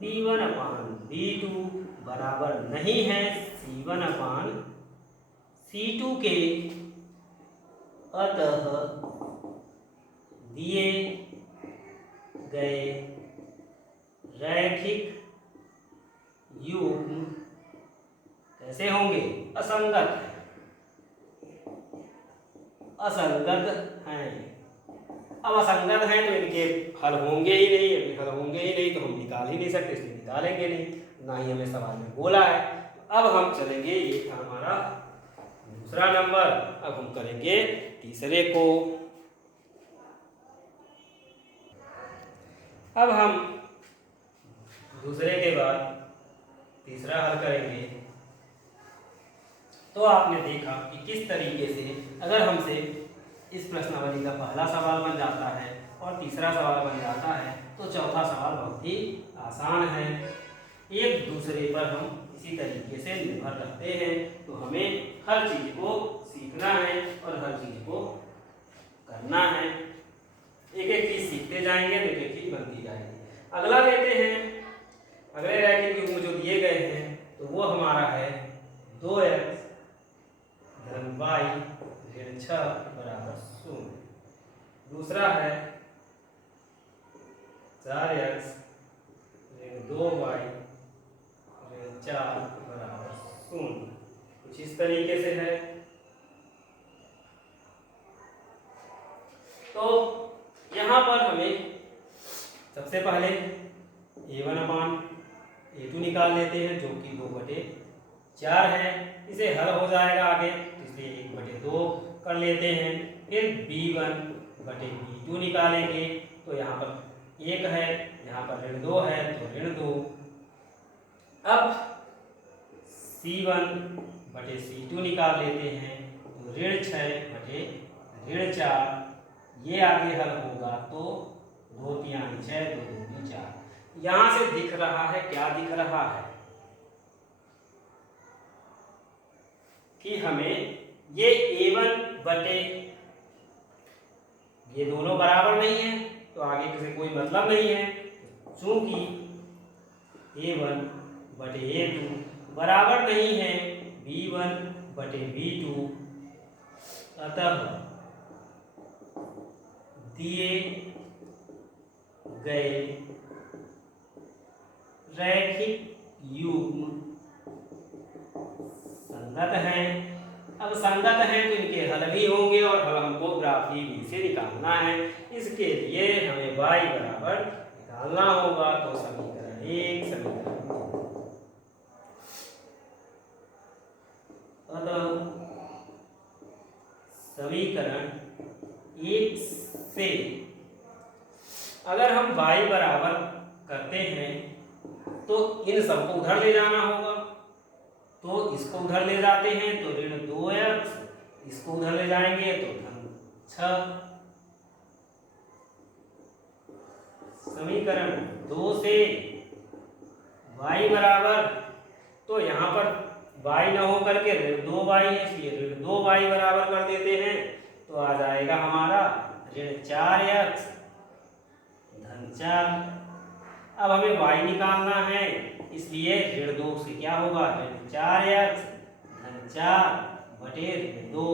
b1/b2 बराबर नहीं है c1/c2 के, अतः दिए गए रैखिक युग्म कैसे होंगे, असंगत हैं। अब असंगत हैं तो इनके हल होंगे ही नहीं। अभी हल होंगे ही नहीं तो हम निकाल ही नहीं सकते, इसलिए निकालेंगे नहीं, ना ही हमें सवाल में बोला है। अब हम चलेंगे, ये था हमारा दूसरा नंबर। अब हम करेंगे तीसरे को। अब हम दूसरे के बाद तीसरा हल करेंगे। तो आपने देखा कि किस तरीके से अगर हमसे इस प्रश्नावली का पहला सवाल बन जाता है और तीसरा सवाल बन जाता है तो चौथा सवाल बहुत ही आसान है। एक दूसरे पर हम इसी तरीके से निर्भर रहते हैं, तो हमें हर चीज को सीखना है और हर चीज को करना है। एक एक चीज सीखते जाएंगे तो एक एक चीज बनती जाएगी। अगला लेते हैं, अगले रैखिक युग्म जो दिए गए हैं तो वो हमारा है 2x धन y ऋण 6 बराबर 0। दूसरा है 4x ऋण 2y ऋण 4 बराबर 0। कुछ इस तरीके से है। तो यहाँ पर हमें सबसे पहले a1 अपान a2 निकाल लेते हैं जो कि 2/4 है। इसे हल हो जाएगा आगे, इसलिए 1/2 कर लेते हैं। फिर b1/b2 निकालेंगे तो यहाँ पर 1 है, यहाँ पर ऋण 2 है तो ऋण 2। अब c1/c2 निकाल लेते हैं तो ऋण 6/ऋण 4। ये आगे हल होगा तो 2 3 6 2 2 4। यहां से दिख रहा है, क्या दिख रहा है कि हमें ये ये दोनों बराबर नहीं है तो आगे से कोई मतलब नहीं है। चूंकि a1/a2 बराबर नहीं है b1/b2, अतः दिए गए रैखिक युग्म संगत हैं। अब संगत हैं तो इनके हल भी होंगे और हल हमको ग्राफी बी से निकालना है। इसके लिए हमें y बराबर निकालना होगा। तो समीकरण 1 समीकरण 2, अतः समीकरण 1 से अगर हम y बराबर करते हैं तो इन सबको उधर ले जाना होगा। तो इसको उधर ले जाते हैं तो ऋण 2x, इसको उधर ले जाएंगे तो धन 6। समीकरण 2 से y बराबर, तो यहाँ पर y न हो करके ऋण 2y है, इसलिए ऋण 2y बराबर कर देते हैं तो आ जाएगा हमारा ऋण 4x धन 4। अब हमें y निकालना है, इसलिए ऋण 2 से क्या होगा ऋण 4x धन 4/2।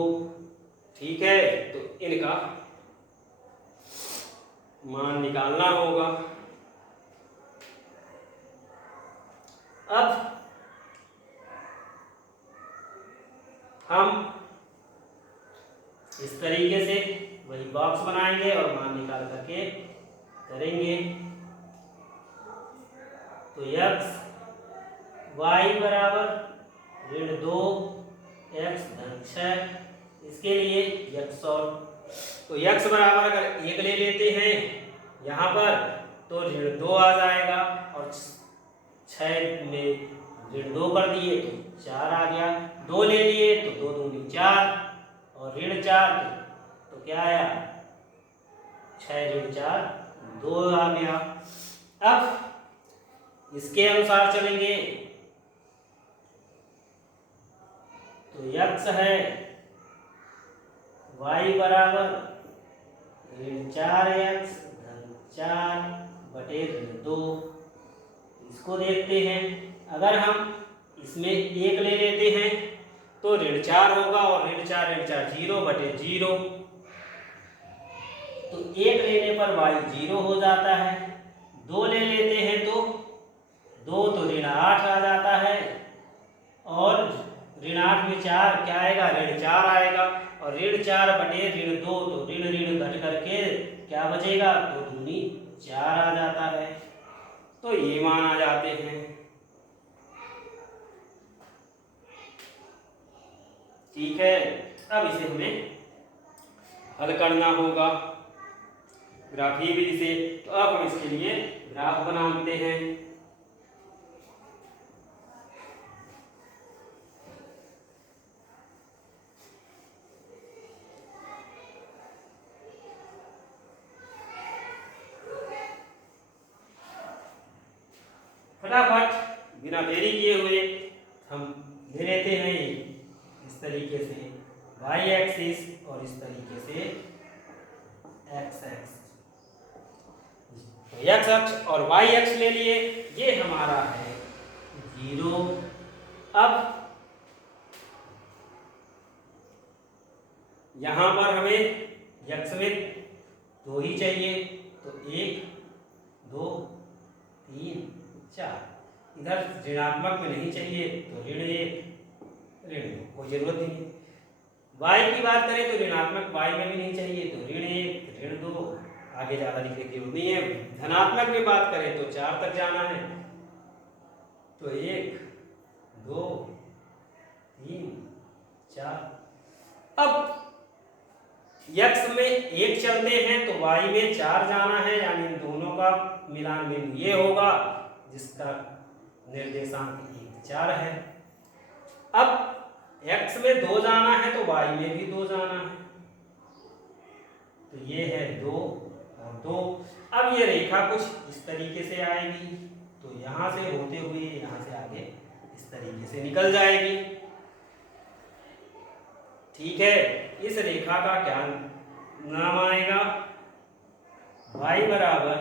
ठीक है, तो इनका मान निकालना होगा। अब हम इस तरीके से वही बॉक्स बनाएंगे और मान निकाल करके करेंगे। तो x y बराबर ऋण 2x धन 6, इसके लिए x और तो x बराबर अगर 1 ले लेते हैं यहाँ पर तो ऋण 2 आ जाएगा और 6 में ऋण 2 कर दिए तो 4 आ गया। 2 ले लिए तो 2 दूनी 4 और ऋण 4 तो क्या आया 6 ऋण 4 2 आ गया। अब इसके अनुसार चलेंगे तो x है y बराबर ऋण 4x धन 4/2। इसको देखते हैं, अगर हम इसमें 1 ले लेते हैं तो ऋण 4 होगा और ऋण 4 0/0। तो 1 लेने पर y 0 हो जाता है। 2 ले लेते हैं तो 2 तो ऋण 8 आ जाता है और ऋण 8 में 4 क्या आएगा ऋण 4 आएगा और ऋण 4/ऋण 2 तो ऋण ऋण घट करके क्या बचेगा 2 दूनी 4 आ जाता है। तो ये मान आ जाते हैं। ठीक है, अब इसे हमें हल करना होगा ग्राफीय विधि से। तो अब हम इसके लिए ग्राफ बनाते हैं। फटाफट बिना देरी किए हुए हम ले लेते हैं इस तरीके से वाई एक्सिस और इस तरीके से एक्स एक्स। तो एक्स अक्ष और वाई अक्ष ले लिए, ये हमारा है 0। अब यहां पर हमें एक्स में 2 ही चाहिए, तो 1 2 3 4। इधर ऋणात्मक में नहीं चाहिए तो ऋण 1 ऋण 2, कोई जरूरत नहीं। y की बात करें तो ऋणात्मक y में भी नहीं चाहिए तो ऋण 1 ऋण 2, आगे ज्यादा लिखने की जरूरत नहीं है। धनात्मक में बात करें तो 4 तक जाना है, तो 1 2 3 4। अब x में 1 चलते हैं तो y में 4 जाना है, यानी इन दोनों का मिलान बिंदु ये होगा जिसका निर्देशांक 1 4 है। अब x में 2 जाना है तो y में भी 2 जाना है, तो ये है 2 और 2। अब ये रेखा कुछ इस तरीके से आएगी, तो यहां से होते हुए यहां से आगे इस तरीके से निकल जाएगी। ठीक है, इस रेखा का क्या नाम आएगा? y बराबर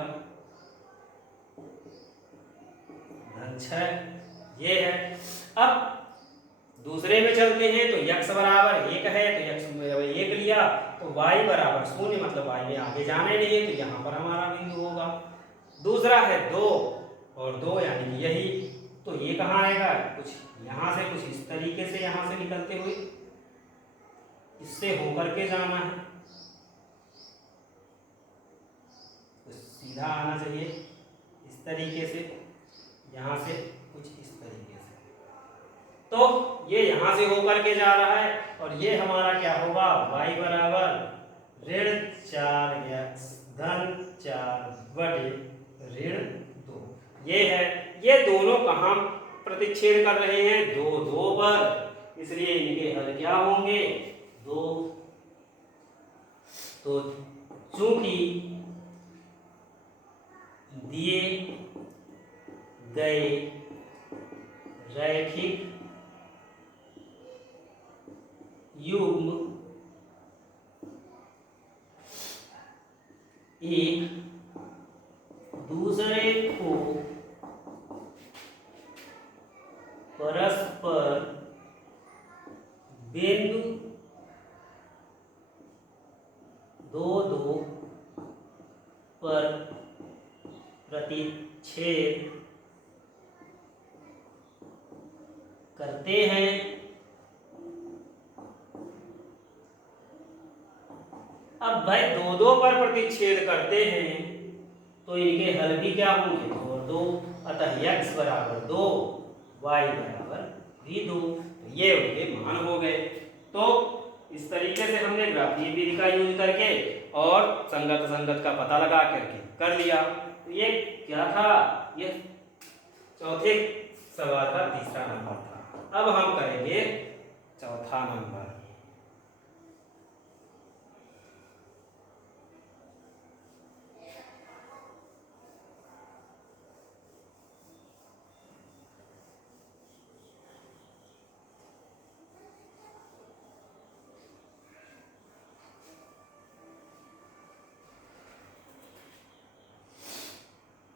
धन 6, ये है। अब दूसरे में चलते हैं तो x बराबर 1 है, तो x में 1 लिया तो y बराबर 0, मतलब y में आगे जाना ही नहीं है, तो यहाँ पर हमारा बिंदु होगा। दूसरा है 2 और 2 यानी कि यही, तो ये कहाँ आएगा? कुछ यहाँ से कुछ इस तरीके से यहाँ से निकलते हुए इससे होकर के जाना है, तो सीधा आना चाहिए इस तरीके से, यहाँ से कुछ इस तरीके से, तो ये यहां से होकर के जा रहा है। और ये हमारा क्या होगा? y बराबर ऋण 4x धन 4 बटे ऋण 2, ये है। ये दोनों कहाँ प्रतिच्छेद कर रहे हैं? 2 2 पर, इसलिए इनके हल क्या होंगे? 2। तो चूंकि दिए गए रैखिक युग्म एक दूसरे को परस्पर बिंदु 2 2 पर प्रतिच्छेद करते हैं, अब भाई 2 2 पर प्रतिच्छेद करते हैं तो इनके हल भी क्या होंगे? 2 और 2, अतः x बराबर 2 y बराबर भी 2, तो ये उनके मान हो गए। तो इस तरीके से हमने ग्राफीय विधि का यूज करके और संगत संगत का पता लगा करके कर लिया। तो ये क्या था? ये चौथे सवाल का तीसरा नंबर था। अब हम करेंगे चौथा नंबर।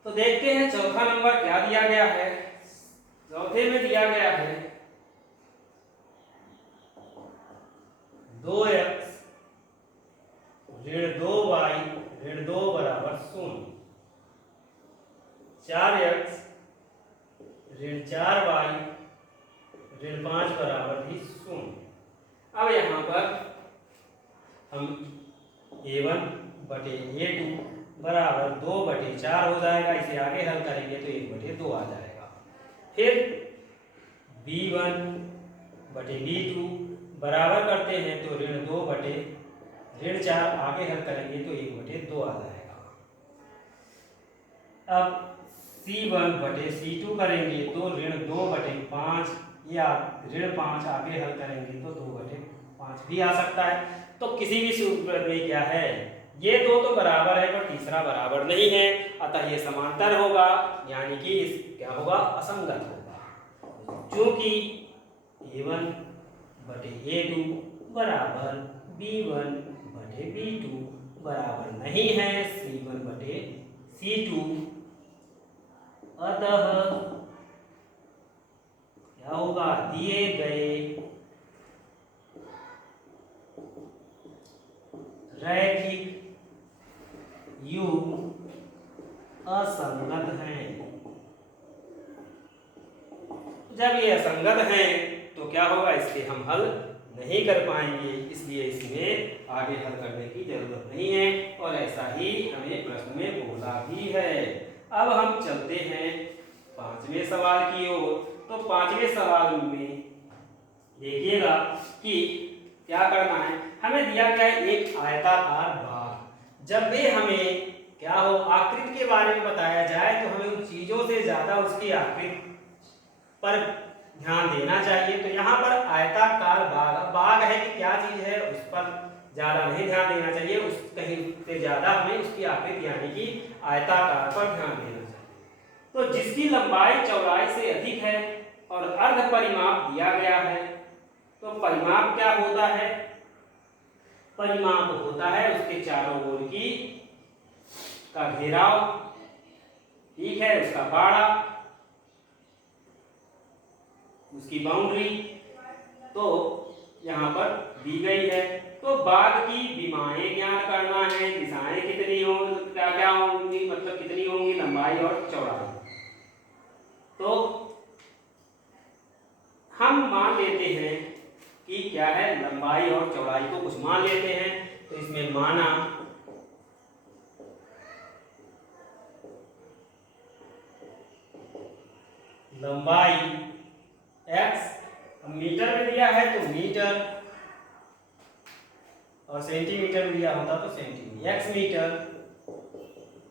तो देखते हैं चौथा नंबर क्या दिया गया है। चौथे में दिया गया है 2x ऋण 2y ऋण 2 बराबर 0, 4x ऋण 4y ऋण 5 बराबर भी 0। अब यहाँ पर हम a1 बटे a2 बराबर 2 बटे 4 हो जाएगा, इसे आगे हल करेंगे तो 1 बटे 2 आ जाएगा। फिर b1 बटे b2 बराबर करते हैं तो ऋण 2 बटे ऋण 4, आगे हल करेंगे तो 1 बटे 2 आ जाएगा। अब c1 बटे c2 करेंगे तो ऋण 2 बटे 5 या ऋण 5, आगे हल करेंगे तो 2 बटे 5 भी आ सकता है। तो किसी भी सूत्र में क्या है? ये दो तो बराबर है पर तीसरा बराबर नहीं है, अतः ये समांतर होगा, यानी कि इस क्या होगा? असंगत होगा। चूंकि a1 बटे a2 बराबर B1 बटे B2 बराबर नहीं है C1 बटे C2। अतः क्या होगा, दिए गए रैखिक युग्म असंगत हैं। जब ये असंगत हैं तो क्या होगा, इसके हम हल नहीं कर पाएंगे, इसलिए इसमें आगे हल करने की जरूरत नहीं है और ऐसा ही हमें प्रश्न में बोला भी है। अब हम चलते हैं पांचवें सवाल की ओर। तो पांचवें सवाल में देखिएगा कि क्या करना है। हमें दिया गया है एक आयताकार बाग। जब भी हमें क्या हो, आकृति के बारे में बताया जाए तो हमें उन चीजों से ज्यादा उसकी आकृति पर ध्यान देना चाहिए। तो यहाँ पर आयताकार बाग है कि क्या चीज है, उस पर ज्यादा नहीं ध्यान देना चाहिए, उस कहीं से ज्यादा हमें उसकी आकृति यानी कि आयताकार पर ध्यान देना चाहिए। तो जिसकी लंबाई चौड़ाई से अधिक है और अर्ध परिमाप दिया गया है, तो परिमाप क्या होता है, परिमाप होता है उसके चारों ओर की का घेराव, ठीक है, उसका बाड़ा, उसकी बाउंड्री तो यहाँ पर दी गई है। तो बाग की विमाएं ज्ञात करना है, दिशाएं कितनी होंगी, क्या क्या होंगी, मतलब कितनी होंगी लंबाई और चौड़ाई। तो हम मान लेते हैं कि क्या है, लंबाई और चौड़ाई को कुछ मान लेते हैं। तो इसमें माना लंबाई x, मीटर में दिया है तो मीटर और सेंटीमीटर में दिया होता तो सेंटीमीटर, x मीटर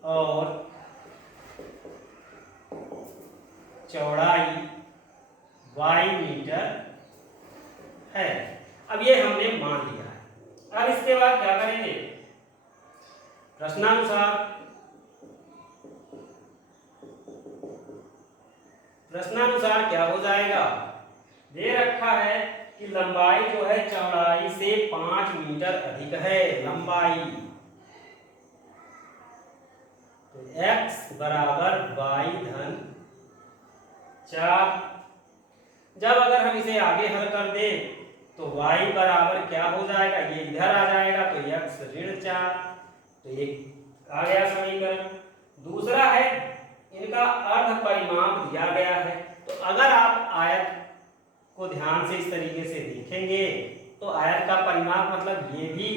और चौड़ाई y मीटर है। अब ये हमने मान लिया है। अब इसके बाद क्या करेंगे, प्रश्नानुसार क्या हो जाएगा, दे रखा है कि लंबाई जो है चौड़ाई से 5 मीटर अधिक है लंबाई, तो x बराबर y धन 4। जब अगर हम इसे आगे हल कर दें तो y बराबर क्या हो जाएगा, ये इधर आ जाएगा तो x ऋण 4, तो एक आ गया समीकरण। दूसरा है इनका अर्ध परिमाप दिया गया है। तो अगर आप आयत को ध्यान से इस तरीके से देखेंगे तो आयत का परिमाप मतलब ये भी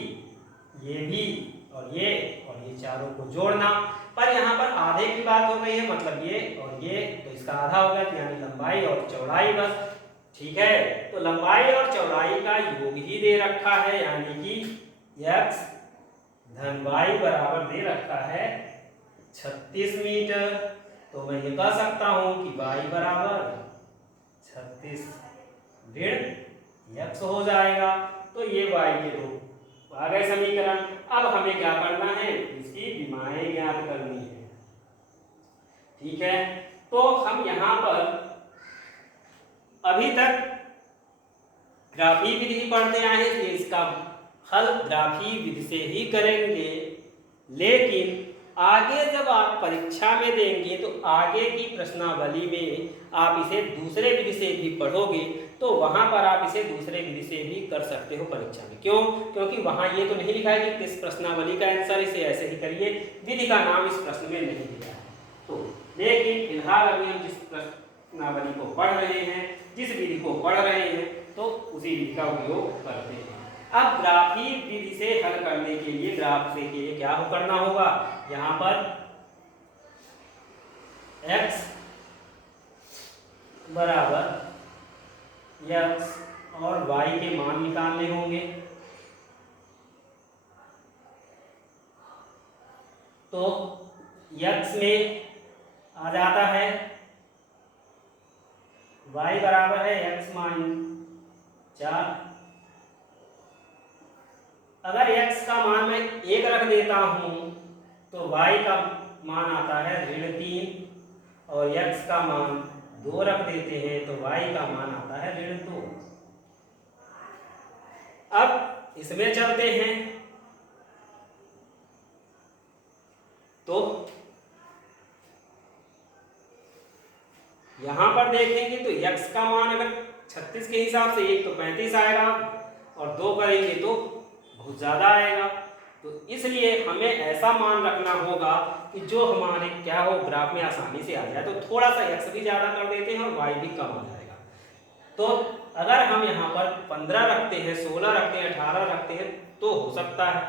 और ये चारों को जोड़ना, पर यहाँ पर आधे की बात हो गई है, मतलब ये और ये, तो इसका आधा हो गया, यानी लंबाई और चौड़ाई बस, ठीक है। तो लंबाई और चौड़ाई का योग ही दे रखा है, यानी कि x धन y बराबर दे रखा है 36 मीटर। तो मैं ये कह सकता हूं कि y बराबर 36 ऋण x हो जाएगा। तो ये y के रूप आ गए समीकरण। अब हमें क्या करना है, इसकी विमाएं ज्ञात करनी है, ठीक है। तो हम यहाँ पर अभी तक ग्राफी विधि पढ़ते आए हैं, इसका हल ग्राफी विधि से ही करेंगे, लेकिन आगे जब आप परीक्षा में देंगे तो आगे की प्रश्नावली में आप इसे दूसरे विधि से भी पढ़ोगे, तो वहां पर आप इसे दूसरे विधि से भी कर सकते हो परीक्षा में। क्यों? क्योंकि वहां ये तो नहीं लिखा है कि किस प्रश्नावली का आंसर, इसे ऐसे ही करिए, विधि का नाम इस प्रश्न में नहीं दिया है। तो लेकिन फिलहाल अभी हम जिस प्रश्नावली को पढ़ रहे हैं, जिस विधि को पढ़ रहे हैं, तो उसी विधि का उपयोग करते हैं। अब ग्राफी विधि से हल करने के लिए ग्राफ से के लिए क्या करना होगा, यहाँ पर x बराबर x और y के मान निकालने होंगे। तो x में आ जाता है y बराबर है x माइनस 4। अगर x का मान मैं 1 रख देता हूं तो y का मान आता है ऋण 3 और x का मान 2 रख देते हैं तो y का मान आता है ऋण 2। अब इसमें चलते हैं तो यहां पर देखेंगे तो x का मान अगर 36 के हिसाब से एक तो 35 आएगा और 2 करेंगे तो बहुत ज्यादा आएगा। तो इसलिए हमें ऐसा मान रखना होगा कि जो हमारे क्या हो ग्राफ में आसानी से आ जाए। तो थोड़ा सा x भी ज्यादा कर देते हैं और y भी कम आ जाएगा। तो अगर हम यहाँ पर 15 रखते हैं, 16 रखते हैं, 18 रखते हैं तो हो सकता है।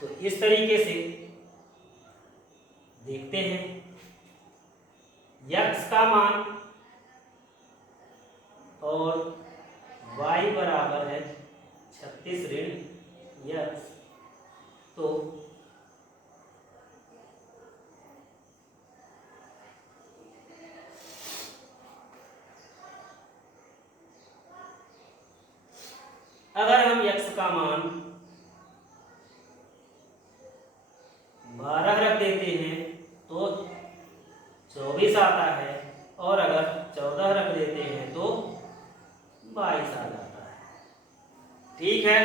तो इस तरीके से देखते हैं x का मान और y बराबर है 36 ऋण x। तो अगर हम x का मान 12 रख देते हैं तो 24 आता है और अगर 14 रख देते हैं तो 22 आ जाता है। ठीक है,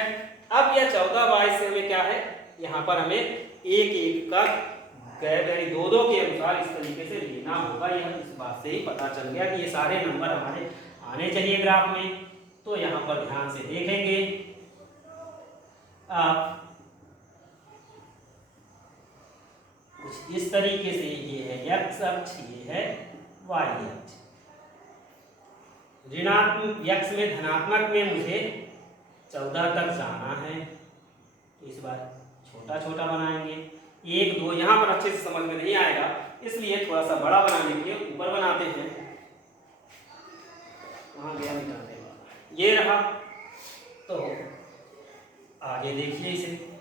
अब यह 14 22 से हमें क्या है, यहाँ पर हमें एक एक का गैप यानी दो दो के अनुसार इस तरीके से लेना होगा। यह इस बात से ही पता चल गया कि ये सारे नंबर हमारे आने चाहिए ग्राफ में। तो यहाँ पर ध्यान से देखेंगे आप कुछ इस तरीके से, ये है x अक्ष, ये है y अक्ष। ऋणात्मक x में धनात्मक में मुझे 14 तक जाना है तो इस बार छोटा छोटा बनाएंगे। 1 2 यहाँ पर अच्छे से समझ में नहीं आएगा, इसलिए थोड़ा सा बड़ा बनाने के लिए ऊपर बनाते हैं। वहां गया निकालने वाला, ये रहा। तो आगे देखिए इसे,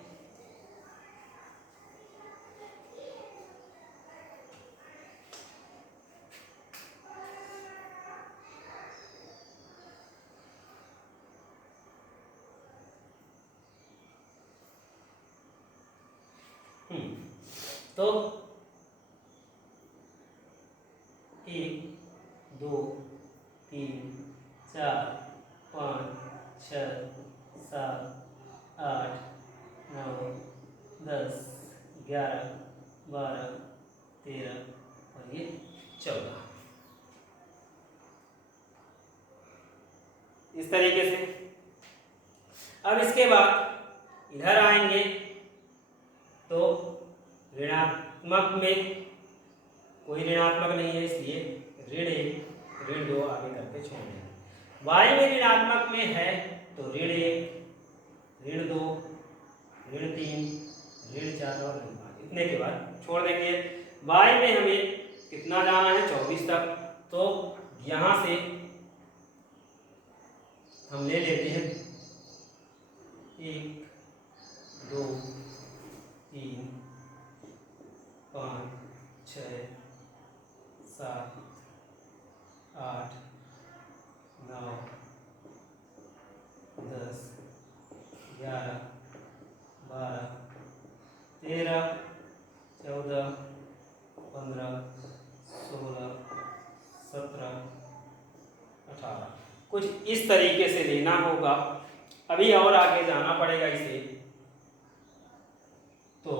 तो 1 2 3 4 5 6 7 8 9 10 11 12 13 और ये 14 इस तरीके से। अब इसके बाद इधर आएंगे तो ऋणात्मक में कोई ऋणात्मक नहीं है, इसलिए ऋण 1 ऋण 2 आगे करके छोड़ देंगे। y में ऋणात्मक में है तो ऋण 1 ऋण 2 ऋण 3 ऋण 4 और ऋण 5, इतने के बाद छोड़ देंगे। y में हमें कितना जाना है 24 तक, तो यहाँ से हम ले लेते हैं 1 2 3 5 6 7 8 9 10 11 12 13 14 15 16 17 18 कुछ इस तरीके से लेना होगा। अभी और आगे जाना पड़ेगा इसे। तो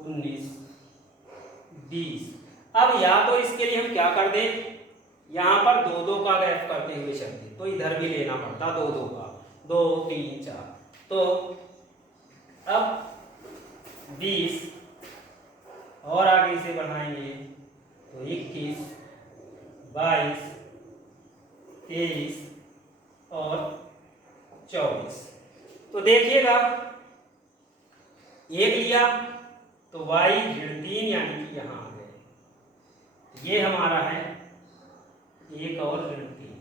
19 20, अब या तो इसके लिए हम क्या कर दें, यहाँ पर 2 2 का गैप करते हुए चलते, तो इधर भी लेना पड़ता 2 2 का, 2 3 4। तो अब 20 और आगे इसे बढ़ाएंगे तो 21 22 23 और 24। तो देखिएगा एक लिया तो y ऋण 3 यानी कि यहाँ आ गए, ये हमारा है 1 और ऋण 3।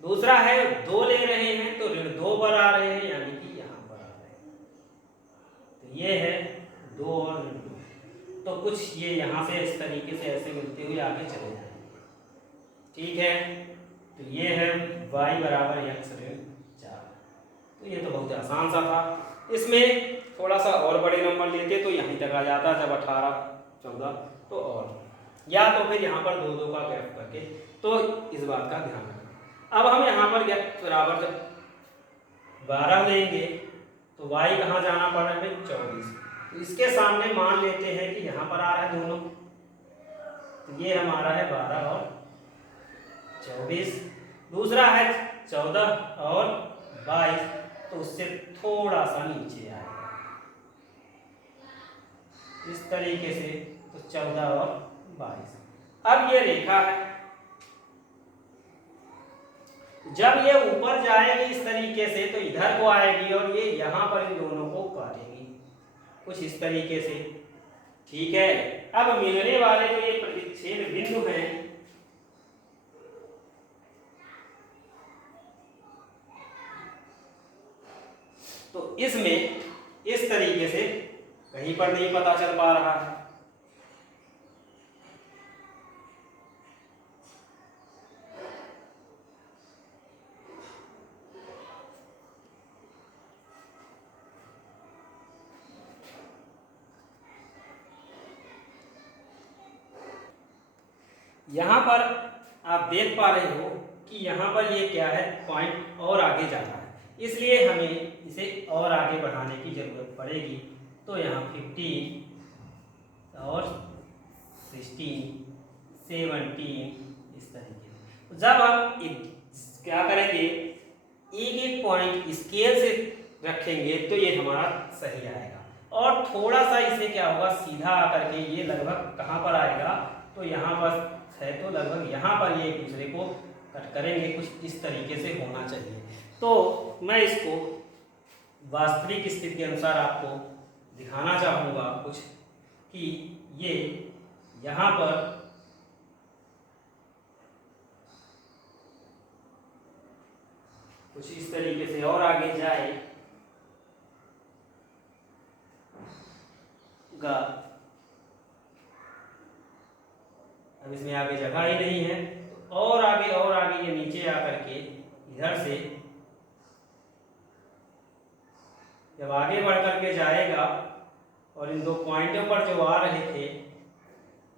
दूसरा है 2 ले रहे हैं तो ऋण 2 पर आ रहे हैं यानी कि यहाँ पर आ रहे हैं, तो ये है 2 और ऋण 2। तो कुछ ये यहाँ से इस तरीके से ऐसे मिलते हुए आगे चले जाएंगे। ठीक है, तो ये है y बराबर x ऋण 4। तो ये तो बहुत आसान सा था। इसमें थोड़ा सा और बड़े नंबर लेते तो यहीं तक आ जाता, जब 18 14 तो और, या तो फिर यहाँ पर 2 2 का गैप करके। तो इस बात का ध्यान रखना। अब हम यहाँ पर गैप बराबर जब 12 लेंगे तो y कहाँ जाना पड़ रहा है 24। तो इसके सामने मान लेते हैं कि यहाँ पर आ रहा है दोनों, तो ये हमारा है 12 और 24। दूसरा है 14 और 22, तो उससे थोड़ा सा नीचे आएगा इस तरीके से, तो 14 और 22। अब ये रेखा है, जब ये ऊपर जाएगी इस तरीके से तो इधर को आएगी और ये यहाँ पर इन दोनों को काटेगी कुछ इस तरीके से। ठीक है, अब मिलने वाले जो ये प्रतिच्छेद बिंदु हैं, तो इसमें इस तरीके से कहीं पर नहीं पता चल पा रहा है। यहाँ पर आप देख पा रहे हो कि यहाँ पर ये क्या है, पॉइंट और आगे जा रहा है, इसलिए हमें इसे और आगे बढ़ाने की जरूरत पड़ेगी। तो यहाँ 15 और 16, 17 इस तरीके से। तो जब हम क्या करेंगे, एक एक पॉइंट स्केल से रखेंगे तो ये हमारा सही आएगा, और थोड़ा सा इसे क्या होगा, सीधा आकर के ये लगभग कहाँ पर आएगा, तो यहाँ पर है, तो लगभग यहाँ पर ये एक दूसरे को कट करेंगे, कुछ इस तरीके से होना चाहिए। तो मैं इसको वास्तविक स्थिति के अनुसार आपको दिखाना चाहूँगा कुछ, कि ये यहाँ पर कुछ इस तरीके से और आगे जाएगा। अब इसमें आगे जगह ही नहीं है, तो और आगे ये नीचे आकर के इधर से जब आगे बढ़ करके जाएगा, और इन दो पॉइंटों पर जो आ रहे थे,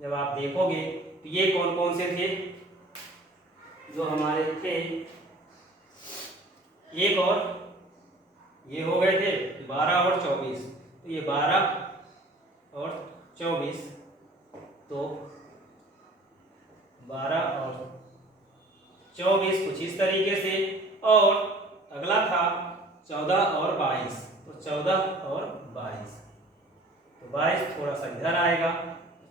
जब आप देखोगे तो ये कौन कौन से थे जो हमारे थे, एक और ये हो गए थे 12 और 24, तो ये 12 और 24, तो 12 और 24 कुछ इस तरीके से, और अगला था 14 और 22, तो 14 और 22, तो 22 थोड़ा सा इधर आएगा,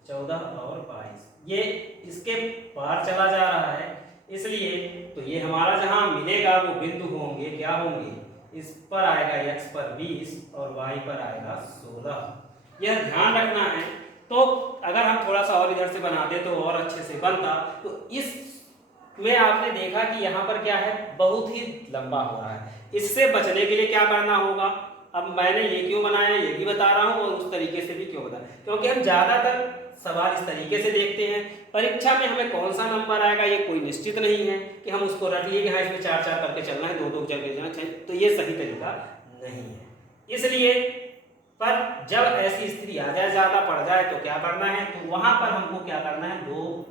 14 और 22 ये इसके पार चला जा रहा है, इसलिए तो ये हमारा जहां मिलेगा वो बिंदु होंगे, क्या होंगे, इस पर आएगा x पर 20 और y पर आएगा 16। यह ध्यान रखना है। तो अगर हम थोड़ा सा और इधर से बनाते तो और अच्छे से बनता। तो इस में आपने देखा कि यहाँ पर क्या है, बहुत ही लंबा हो रहा है। इससे बचने के लिए क्या करना होगा, अब मैंने ये क्यों बनाया ये भी बता रहा हूँ, और उस तरीके से भी क्यों बताया, क्योंकि हम ज़्यादातर सवाल इस तरीके से देखते हैं। परीक्षा में हमें कौन सा नंबर आएगा ये कोई निश्चित नहीं है कि हम उसको रट लिए कि हाँ इसमें 4-4 करके चलना है, 2-2 करके चलना है, तो ये सही तरीका नहीं है। इसलिए पर जब ऐसी स्थिति आ जाए, ज़्यादा पड़ जाए, तो क्या करना है, तो वहाँ पर हमको क्या करना है, 2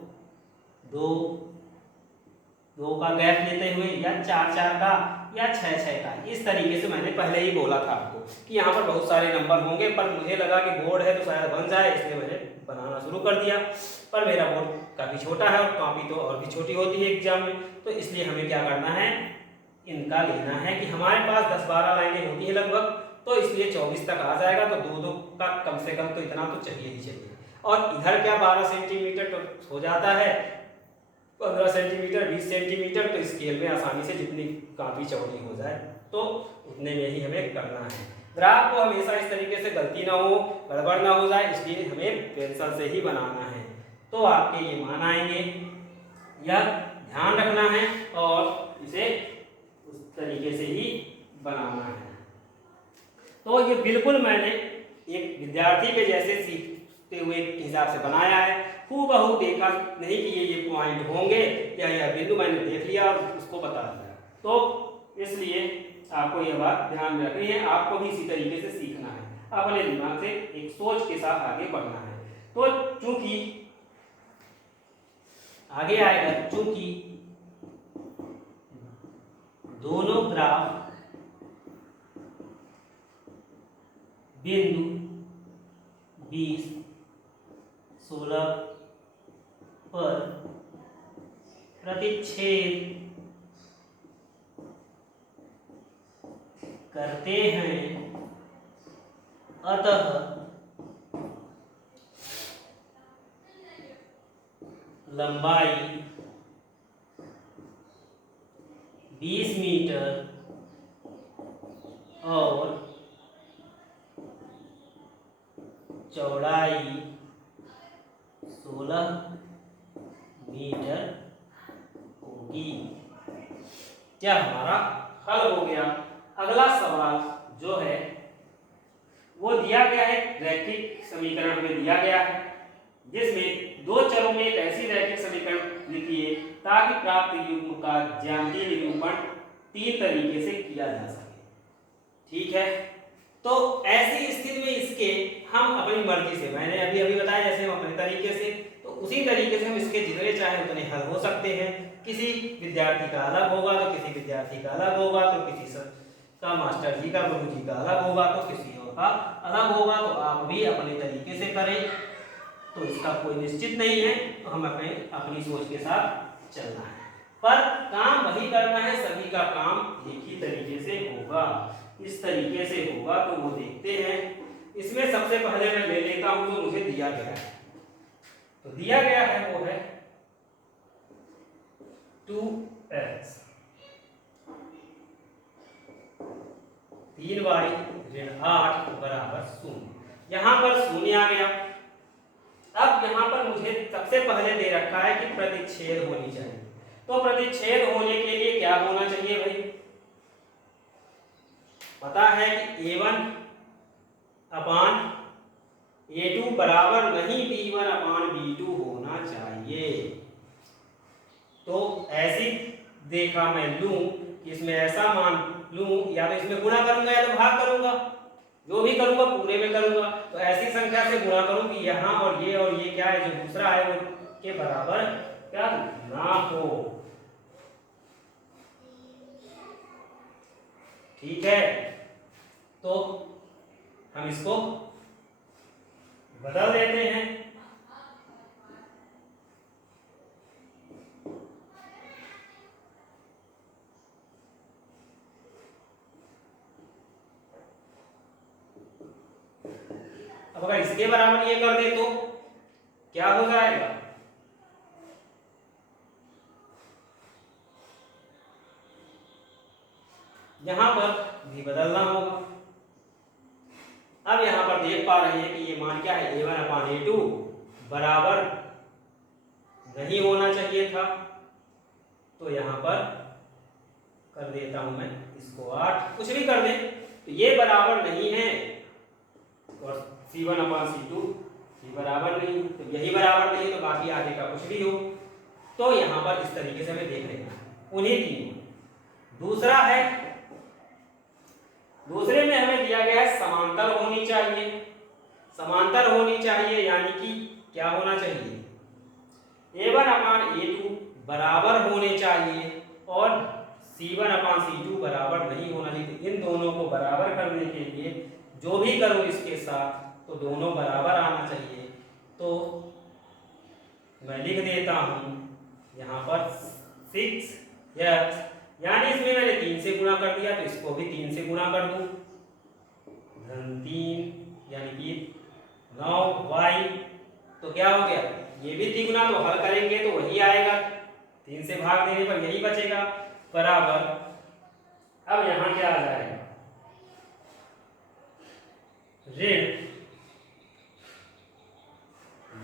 का गैप लेते हुए, या 4-4 का, या 6-6 का, इस तरीके से मैंने पहले ही बोला था आपको कि यहाँ पर बहुत सारे नंबर होंगे, पर मुझे लगा कि बोर्ड है तो शायद बन जाए, इसलिए मैंने बनाना शुरू कर दिया। पर मेरा बोर्ड काफ़ी छोटा है और कॉपी तो और भी छोटी होती है एग्जाम में, तो इसलिए हमें क्या करना है, इनका लेना है कि हमारे पास 10-12 लाइनें होती है लगभग, तो इसलिए 24 तक आ जाएगा, तो 2-2 का कम से कम तो इतना तो चाहिए ही चाहिए। और इधर क्या 12 सेंटीमीटर तो हो जाता है, 15 सेंटीमीटर, 20 सेंटीमीटर, तो स्केल में आसानी से जितनी काफ़ी चौड़ी हो जाए तो उतने में ही हमें करना है। ग्राफ को हमेशा इस तरीके से गलती ना हो, गड़बड़ ना हो जाए, इसलिए हमें पेंसिल से ही बनाना है। तो आपके ये मान आएंगे, यह ध्यान रखना है और इसे उस तरीके से ही बनाना है। तो ये बिल्कुल मैंने एक विद्यार्थी के जैसे सीखते हुए के हिसाब से बनाया है, हूबहू देखा नहीं कि ये पॉइंट होंगे या यह बिंदु, मैंने देख लिया और उसको बता दिया। तो इसलिए आपको यह बात ध्यान में रखनी है, आपको भी इसी तरीके से सीखना है, अपने दिमाग से एक सोच के साथ आगे बढ़ना है। तो चूंकि आगे आएगा, चूंकि दोनों ग्राफ बिंदु 20, 16 पर प्रतिच्छेद करते हैं, अतः लंबाई 20 मीटर और चौड़ाई 16 मीटर होगी। क्या हमारा हल हो गया। अगला सवाल जो है वो दिया गया है, रैखिक समीकरण में दिया गया है जिसमें दो चरों में एक ऐसी रैखिक समीकरण लिखिए ताकि प्राप्त युग्म का ज्यामितीय निरूपण 3 तरीके से किया जा सके। ठीक है, तो ऐसी स्थिति में इसके हम अपनी मर्जी से, मैंने अभी बताया जैसे हम अपने तरीके से, तो उसी तरीके से हम इसके जितने चाहे उतने हल हो सकते हैं। किसी विद्यार्थी का अलग होगा तो किसी विद्यार्थी का अलग होगा, तो किसी का मास्टर जी का, गुरु जी का अलग होगा, तो किसी और का अलग होगा। तो आप भी अपने तरीके से करें, तो इसका कोई निश्चित नहीं है, तो हम अपनी सोच के साथ चलना है, पर काम वही करना है। सभी का काम एक ही तरीके से होगा, इस तरीके से होगा। तो वो देखते हैं। इसमें सबसे पहले मैं ले लेता हूं जो मुझे दिया गया है। तो दिया गया है वो है 2x 3y ऋण 8 बराबर 0। यहां पर 0 आ गया। अब यहां पर मुझे सबसे पहले दे रखा है कि प्रतिच्छेद होनी चाहिए। तो प्रतिच्छेद होने के लिए क्या होना चाहिए भाई? पता है कि a1 अपान a2 बराबर नहीं b1 अपान b2 होना चाहिए। तो ऐसी देखा मैं लूं कि इसमें ऐसा मान लूं, या तो इसमें गुणा करूंगा या तो भाग करूंगा, जो भी करूंगा पूरे में करूंगा। तो ऐसी संख्या से गुणा करूं कि यहाँ और ये क्या है, जो दूसरा है वो के बराबर क्या ना हो। ठीक है, तो हम इसको बदल देते हैं। अब अगर इसके बराबर ये कर दे तो क्या हो जाएगा? यहां पर भी बदलना होगा। अब यहां पर देख पा रहे हैं कि ये मान क्या है, a1 अपान a2 बराबर नहीं होना चाहिए था। तो यहां पर कर देता हूं मैं इसको 8, कुछ भी कर दे, तो ये बराबर नहीं है और c1 अपान c2 ये बराबर नहीं, तो यही बराबर नहीं, तो बाकी आगे का कुछ भी हो। तो यहां पर इस तरीके से हमें देख लेना है उन्हीं तीनों। दूसरा है, दूसरे में हमें दिया गया है समांतर होनी चाहिए। समांतर होनी चाहिए यानी कि क्या होना चाहिए, a1 अपान a2 बराबर होने चाहिए और c1 अपान c2 बराबर नहीं होना चाहिए। तो इन दोनों को बराबर करने के लिए जो भी करूं इसके साथ, तो दोनों बराबर आना चाहिए। तो मैं लिख देता हूं यहां पर 6x, यानी इसमें मैंने 3 से गुणा कर दिया, तो इसको भी 3 से गुणा कर दूं, धन 3 यानी कि 9y। तो क्या हो गया, ये भी तिगुना, तो हल करेंगे तो वही आएगा, 3 से भाग देने पर यही बचेगा, बराबर। अब यहां क्या आ जाएगा, ऋण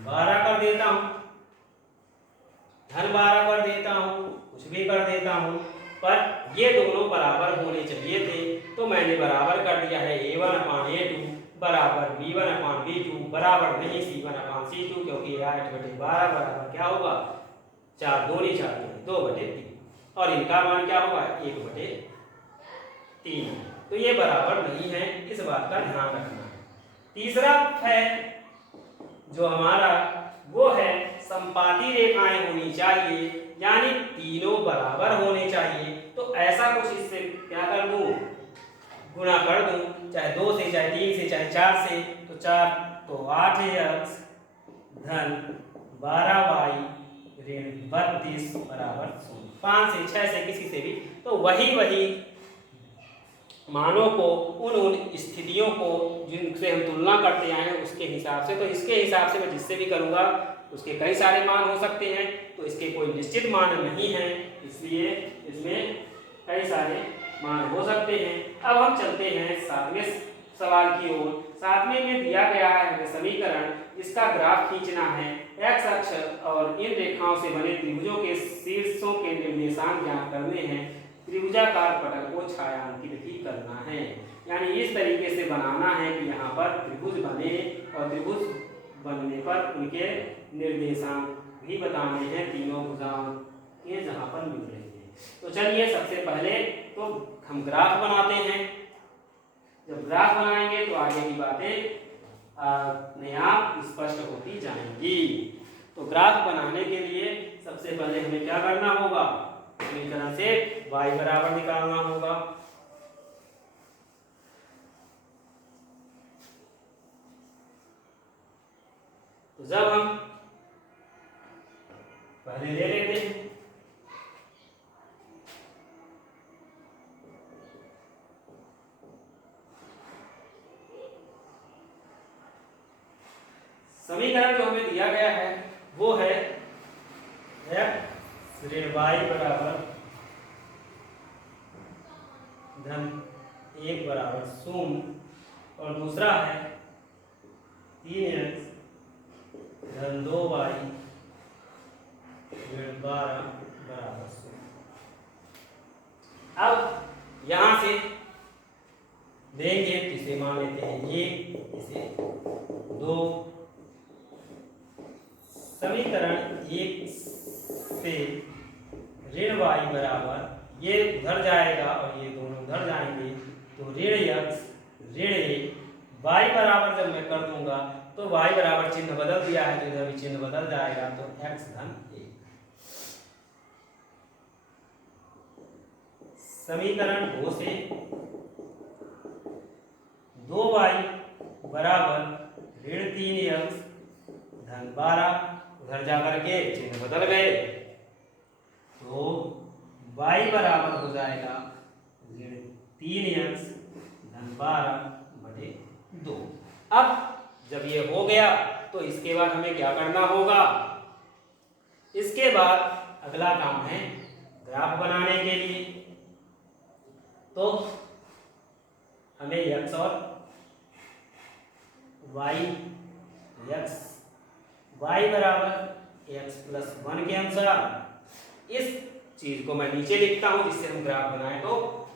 12 कर देता हूं, धन 12 कर देता हूं, कुछ भी कर देता हूं, पर ये दोनों बराबर होने चाहिए थे। तो मैंने बराबर कर दिया है a1 अपान a2 बराबर b1 अपान b2 बराबर नहीं c1 अपान c2, क्योंकि 8/12 बराबर क्या होगा, 4 दूनी 4 2/3, और इनका मान क्या होगा 1/3। तो ये बराबर नहीं है, इस बात का ध्यान रखना है। तीसरा है जो हमारा वो है संपाती रेखाएं होनी चाहिए, यानी तीनों बराबर होने चाहिए। तो ऐसा कुछ इससे क्या कर दूं, गुणा कर दूं, चाहे 2 से, चाहे 3 से, चाहे 4 से, तो 4 तो 8x धन 12y ऋण 32 बराबर 0। 5 से, 6 से, किसी से भी, तो वही मानों को, उन स्थितियों को जिनसे हम तुलना करते आए हैं उसके हिसाब से, तो इसके हिसाब से मैं जिससे भी करूँगा उसके कई सारे मान हो सकते हैं, तो इसके कोई निश्चित मान नहीं है, इसलिए इसमें कई सारे मान हो सकते हैं। अब हम चलते हैं 7वें सवाल की ओर। 7वें में दिया गया है हमें समीकरण, इसका ग्राफ खींचना है। एक्स अक्ष और इन रेखाओं से बने त्रिभुजों के शीर्षों के निर्देशांक ज्ञात करने हैं। त्रिभुजाकार पटल को छायांकित भी करना है, यानी इस तरीके से बनाना है कि यहाँ पर त्रिभुज बने और त्रिभुज बनने पर उनके निर्देशांक भी बताने हैं, तीनों भुजाओं के जहाँ पर मिल रहे हैं। तो चलिए सबसे पहले तो हम ग्राफ बनाते हैं। जब ग्राफ बनाएंगे तो आगे की बातें अपने आप स्पष्ट होती जाएंगी। तो ग्राफ बनाने के लिए सबसे पहले हमें क्या करना होगा, समीकरण से y बराबर निकालना होगा। तो जब हम पहले ले लेते हैं समीकरण जो हमें दिया गया है वो है x ऋण y बराबर धन 1 बराबर 0, और दूसरा है 3x धन 2y ऋण 12 बराबर 0। अब यहां से देंगे, इसे मान लेते हैं 1, इसे 2। समीकरण 1 से ऋण y बराबर, ये उधर जाएगा और ये दोनों उधर जाएंगे, तो ऋण x ऋण a, y बराबर जब मैं कर दूंगा तो y बराबर चिन्ह बदल दिया है, तो इधर भी चिन्ह बदल जाएगा, तो x धन a। समीकरण 2 से 2y बराबर ऋण 3x धन 12, उधर जाकर के चिन्ह बदल गए, तो y बराबर हो जाएगा ऋण 3x धन 12/2। अब जब ये हो गया तो इसके बाद हमें क्या करना होगा, इसके बाद अगला काम है ग्राफ बनाने के लिए। तो हमें x और y, y बराबर x प्लस 1 के अनुसार इस चीज को मैं नीचे लिखता हूं, जिससे हम ग्राफ बनाए तो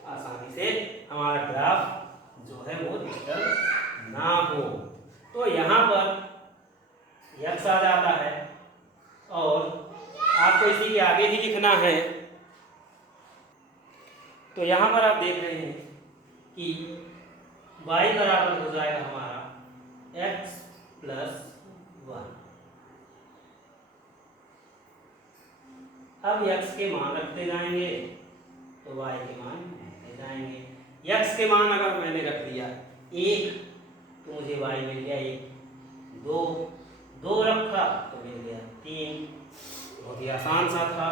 आसानी से हमारा ग्राफ जो है वो डिस्टर्ब ना हो। तो यहाँ पर x आ जाता है, और आपको इसी के आगे ही लिखना है। तो यहाँ पर आप देख रहे हैं कि y बराबर हो जाएगा हमारा x प्लस 1। अब x के मान रखते जाएंगे तो y के मान रखते जाएंगे। x के मान अगर मैंने रख दिया 1 तो मुझे y मिल गया 1, 2 रखा तो मिल गया 3, बहुत ही आसान सा था।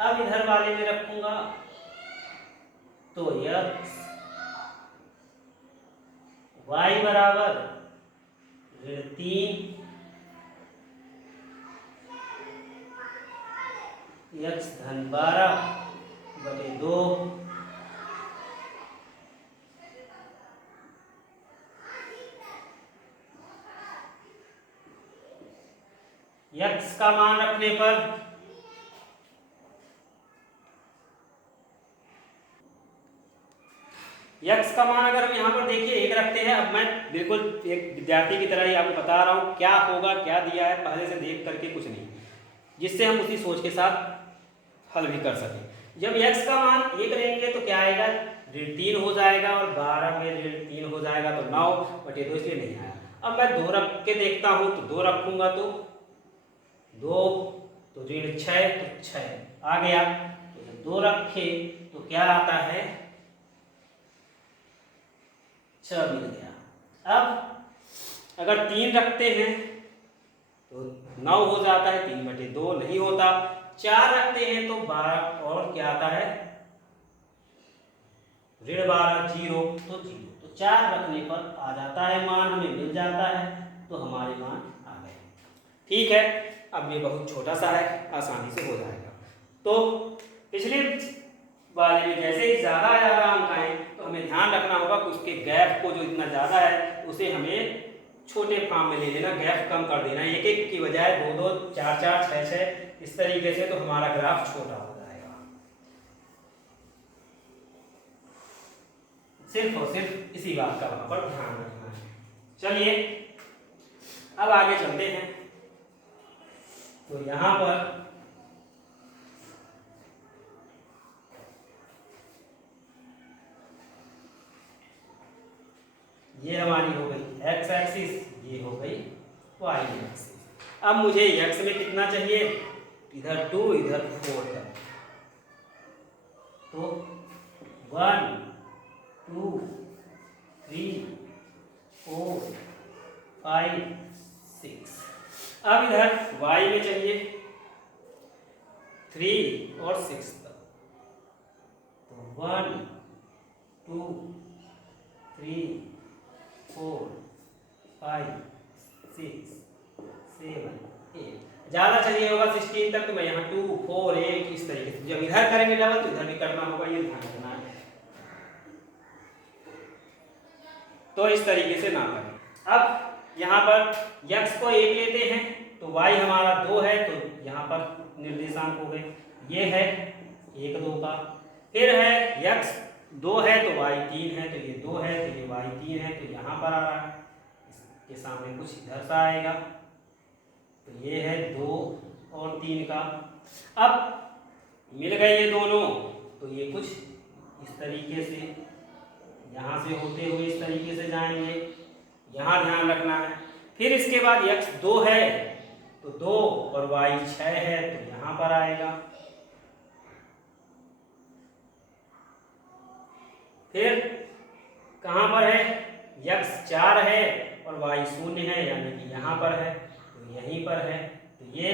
अब इधर वाले में रखूंगा तो x y बराबर ऋण 3 x धन 12/2, x का मान रखने पर x का मान अगर हम यहाँ पर देखिए 1 रखते हैं। अब मैं बिल्कुल एक विद्यार्थी की तरह ही आपको बता रहा हूँ क्या होगा, क्या दिया है, पहले से देख करके कुछ नहीं, जिससे हम उसी सोच के साथ हल भी कर सकें। जब x का मान 1 लेंगे तो क्या आएगा, ऋण 3 हो जाएगा, और 12 में ऋण 3 हो जाएगा तो 9/2, इसलिए नहीं आया। अब मैं 2 रख के देखता हूँ, तो 2 रखूंगा तो 2, तो ऋण 6 तो 6 आ गया। तो जब 2 रखे तो क्या आता है 6 मिल गया। अब अगर 3 रखते हैं तो 9 हो जाता है, 3/2 नहीं होता। 4 रखते हैं तो 12 और क्या आता है, ऋण 12 0, तो 0। तो 4 रखने पर आ जाता है मान, हमें मिल जाता है, तो हमारे मान आ गए। ठीक है, अब ये बहुत छोटा सा है, आसानी से हो जाएगा। तो पिछले वाले में जैसे ही ज़्यादा अंक आए तो हमें ध्यान रखना होगा कि उसके गैप को जो इतना ज़्यादा है उसे हमें छोटे फॉर्म में ले लेना, गैप कम कर देना, एक एक की बजाय 2 2 4 4 6 6 इस तरीके से, तो हमारा ग्राफ छोटा हो जाएगा। सिर्फ और सिर्फ इसी बात का वहां पर ध्यान रखना है। चलिए अब आगे चलते हैं। तो यहां पर ये हमारी हो गई एक्स एक्सिस, ये हो गई वाई एक्सिस। अब मुझे एक्स में कितना चाहिए, इधर 2 इधर 4 है, तो 1 2 3 4 5 6। अब इधर y में चाहिए 3 और 6 तक, तो 1 2 3 4 5 6 7 8। ज़्यादा चाहिए होगा 16 तक, तो मैं यहाँ 2 4 8 इस तरीके से, जब इधर करेंगे डबल तो इधर भी करना होगा, ये ध्यान रखना है। तो इस तरीके से ना करें। अब यहाँ पर x को 1 लेते हैं तो y हमारा 2 है, तो यहाँ पर निर्देशांक हो गए, ये है 1 2 का। फिर है x 2 है तो y 3 है, तो ये 2 है तो ये y 3 है, तो यहाँ पर आ रहा है, इसके सामने कुछ इधर सा आएगा, तो ये है 2 और 3 का। अब मिल गए ये दोनों, तो ये कुछ इस तरीके से यहाँ से होते हुए इस तरीके से जाएंगे, यहाँ ध्यान रखना है। फिर इसके बाद x 2 है तो 2 और y 6 है, तो यहाँ पर आएगा। फिर कहाँ पर है, x 4 है और y 0 है, यानी कि यहाँ पर है, तो यहीं पर है। तो ये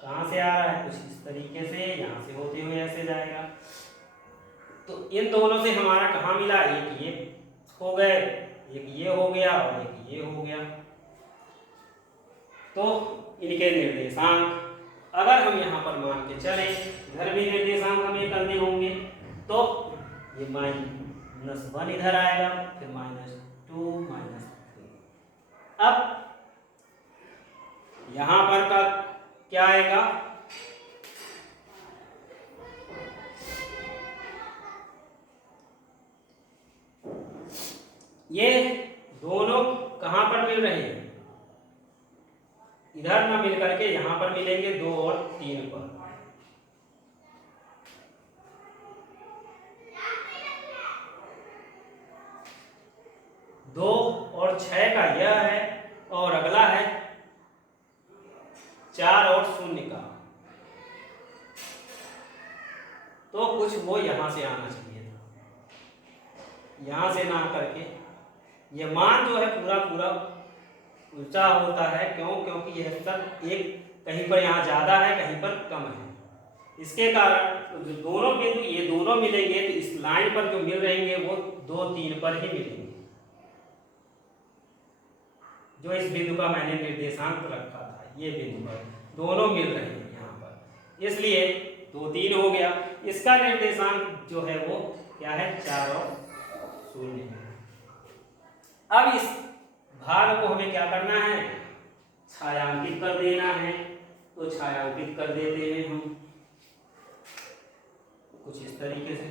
कहाँ से आ रहा है, कुछ इस तरीके से यहाँ से होते हुए ऐसे जाएगा। तो इन दोनों से हमारा कहाँ मिला, एक ये हो गए, एक ये हो गया और एक ये हो गया। तो इनके निर्देशांक अगर हम यहाँ पर मान के चले, इधर भी निर्देशांक हमें करने होंगे, तो ये -1 इधर आएगा, फिर -2 -3। अब यहाँ पर का क्या आएगा, ये दोनों कहाँ पर मिल रहे हैं, इधर ना मिल करके यहाँ पर मिलेंगे 2 और 3 पर। दो और 6 का यह है, और अगला है 4 और 0 का, तो कुछ वो यहाँ से आना चाहिए था, यहाँ से ना करके ये मान जो है पूरा पूरा उल्टा होता है। क्यों, क्योंकि यह सब एक कहीं पर यहाँ ज़्यादा है, कहीं पर कम है। इसके कारण जो दोनों बिंदु ये दोनों मिलेंगे, तो इस लाइन पर जो मिल रहेंगे वो 2 3 पर ही मिलेंगे, जो इस बिंदु का मैंने निर्देशांक रखा था, ये बिंदु पर दोनों मिल रहे हैं यहाँ पर, इसलिए 2 3 हो गया। इसका निर्देशांक जो है वो क्या है, 4 और 0 है। अब इस भाग को हमें क्या करना है, छायांकित कर देना है, तो छायांकित कर देते हैं हम कुछ इस तरीके से,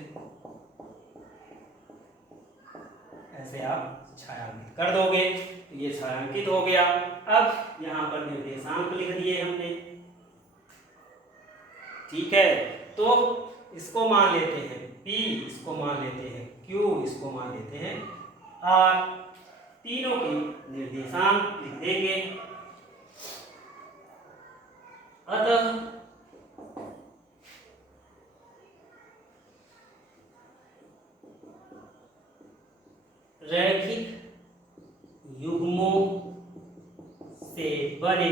ऐसे आप छायांकित कर दोगे तो ये छायांकित हो गया। अब यहाँ पर निर्देशांक लिख दिए हमने, ठीक है। तो इसको मान लेते हैं P, इसको मान लेते हैं Q, इसको मान लेते हैं R, तीनों के निर्देशांक लिख देंगे। अतः रैखिक युग्मों से बने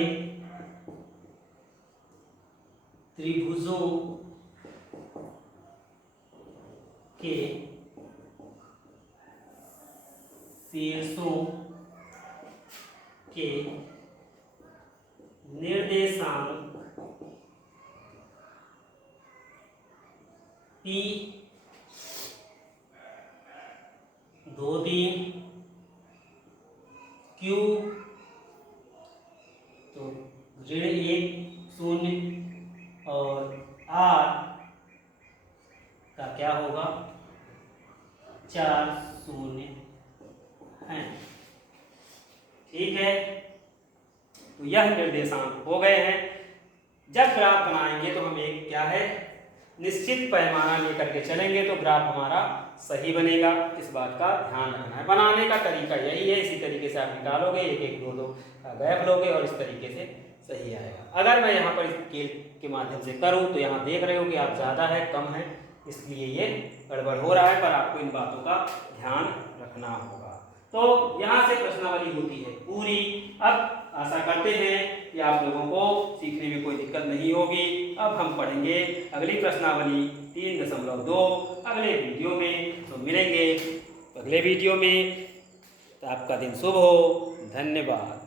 त्रिभुजों के शीर्षों के निर्देशांक P 2 Q तो -1 0 और R का क्या होगा 4 0 है। ठीक है, तो यह निर्देशांक हो गए हैं। जब ग्राफ बनाएंगे तो हम एक क्या है निश्चित पैमाना लेकर के चलेंगे तो ग्राफ हमारा सही बनेगा। इस बात का ध्यान रखना है। बनाने का तरीका यही है, इसी तरीके से आप निकालोगे, एक एक दो दो का गैप लोगे और इस तरीके से सही आएगा। अगर मैं यहाँ पर स्केल के माध्यम से करूँ तो यहाँ देख रहे हो कि आप ज़्यादा है कम है, इसलिए ये गड़बड़ हो रहा है, पर आपको इन बातों का ध्यान रखना होगा। तो यहाँ से प्रश्नावली होती है पूरी। अब आशा करते हैं कि आप लोगों को सीखने में कोई दिक्कत नहीं होगी। अब हम पढ़ेंगे अगली प्रश्नावली 3.2 अगले वीडियो में। तो मिलेंगे अगले वीडियो में। तो आपका दिन शुभ हो। धन्यवाद।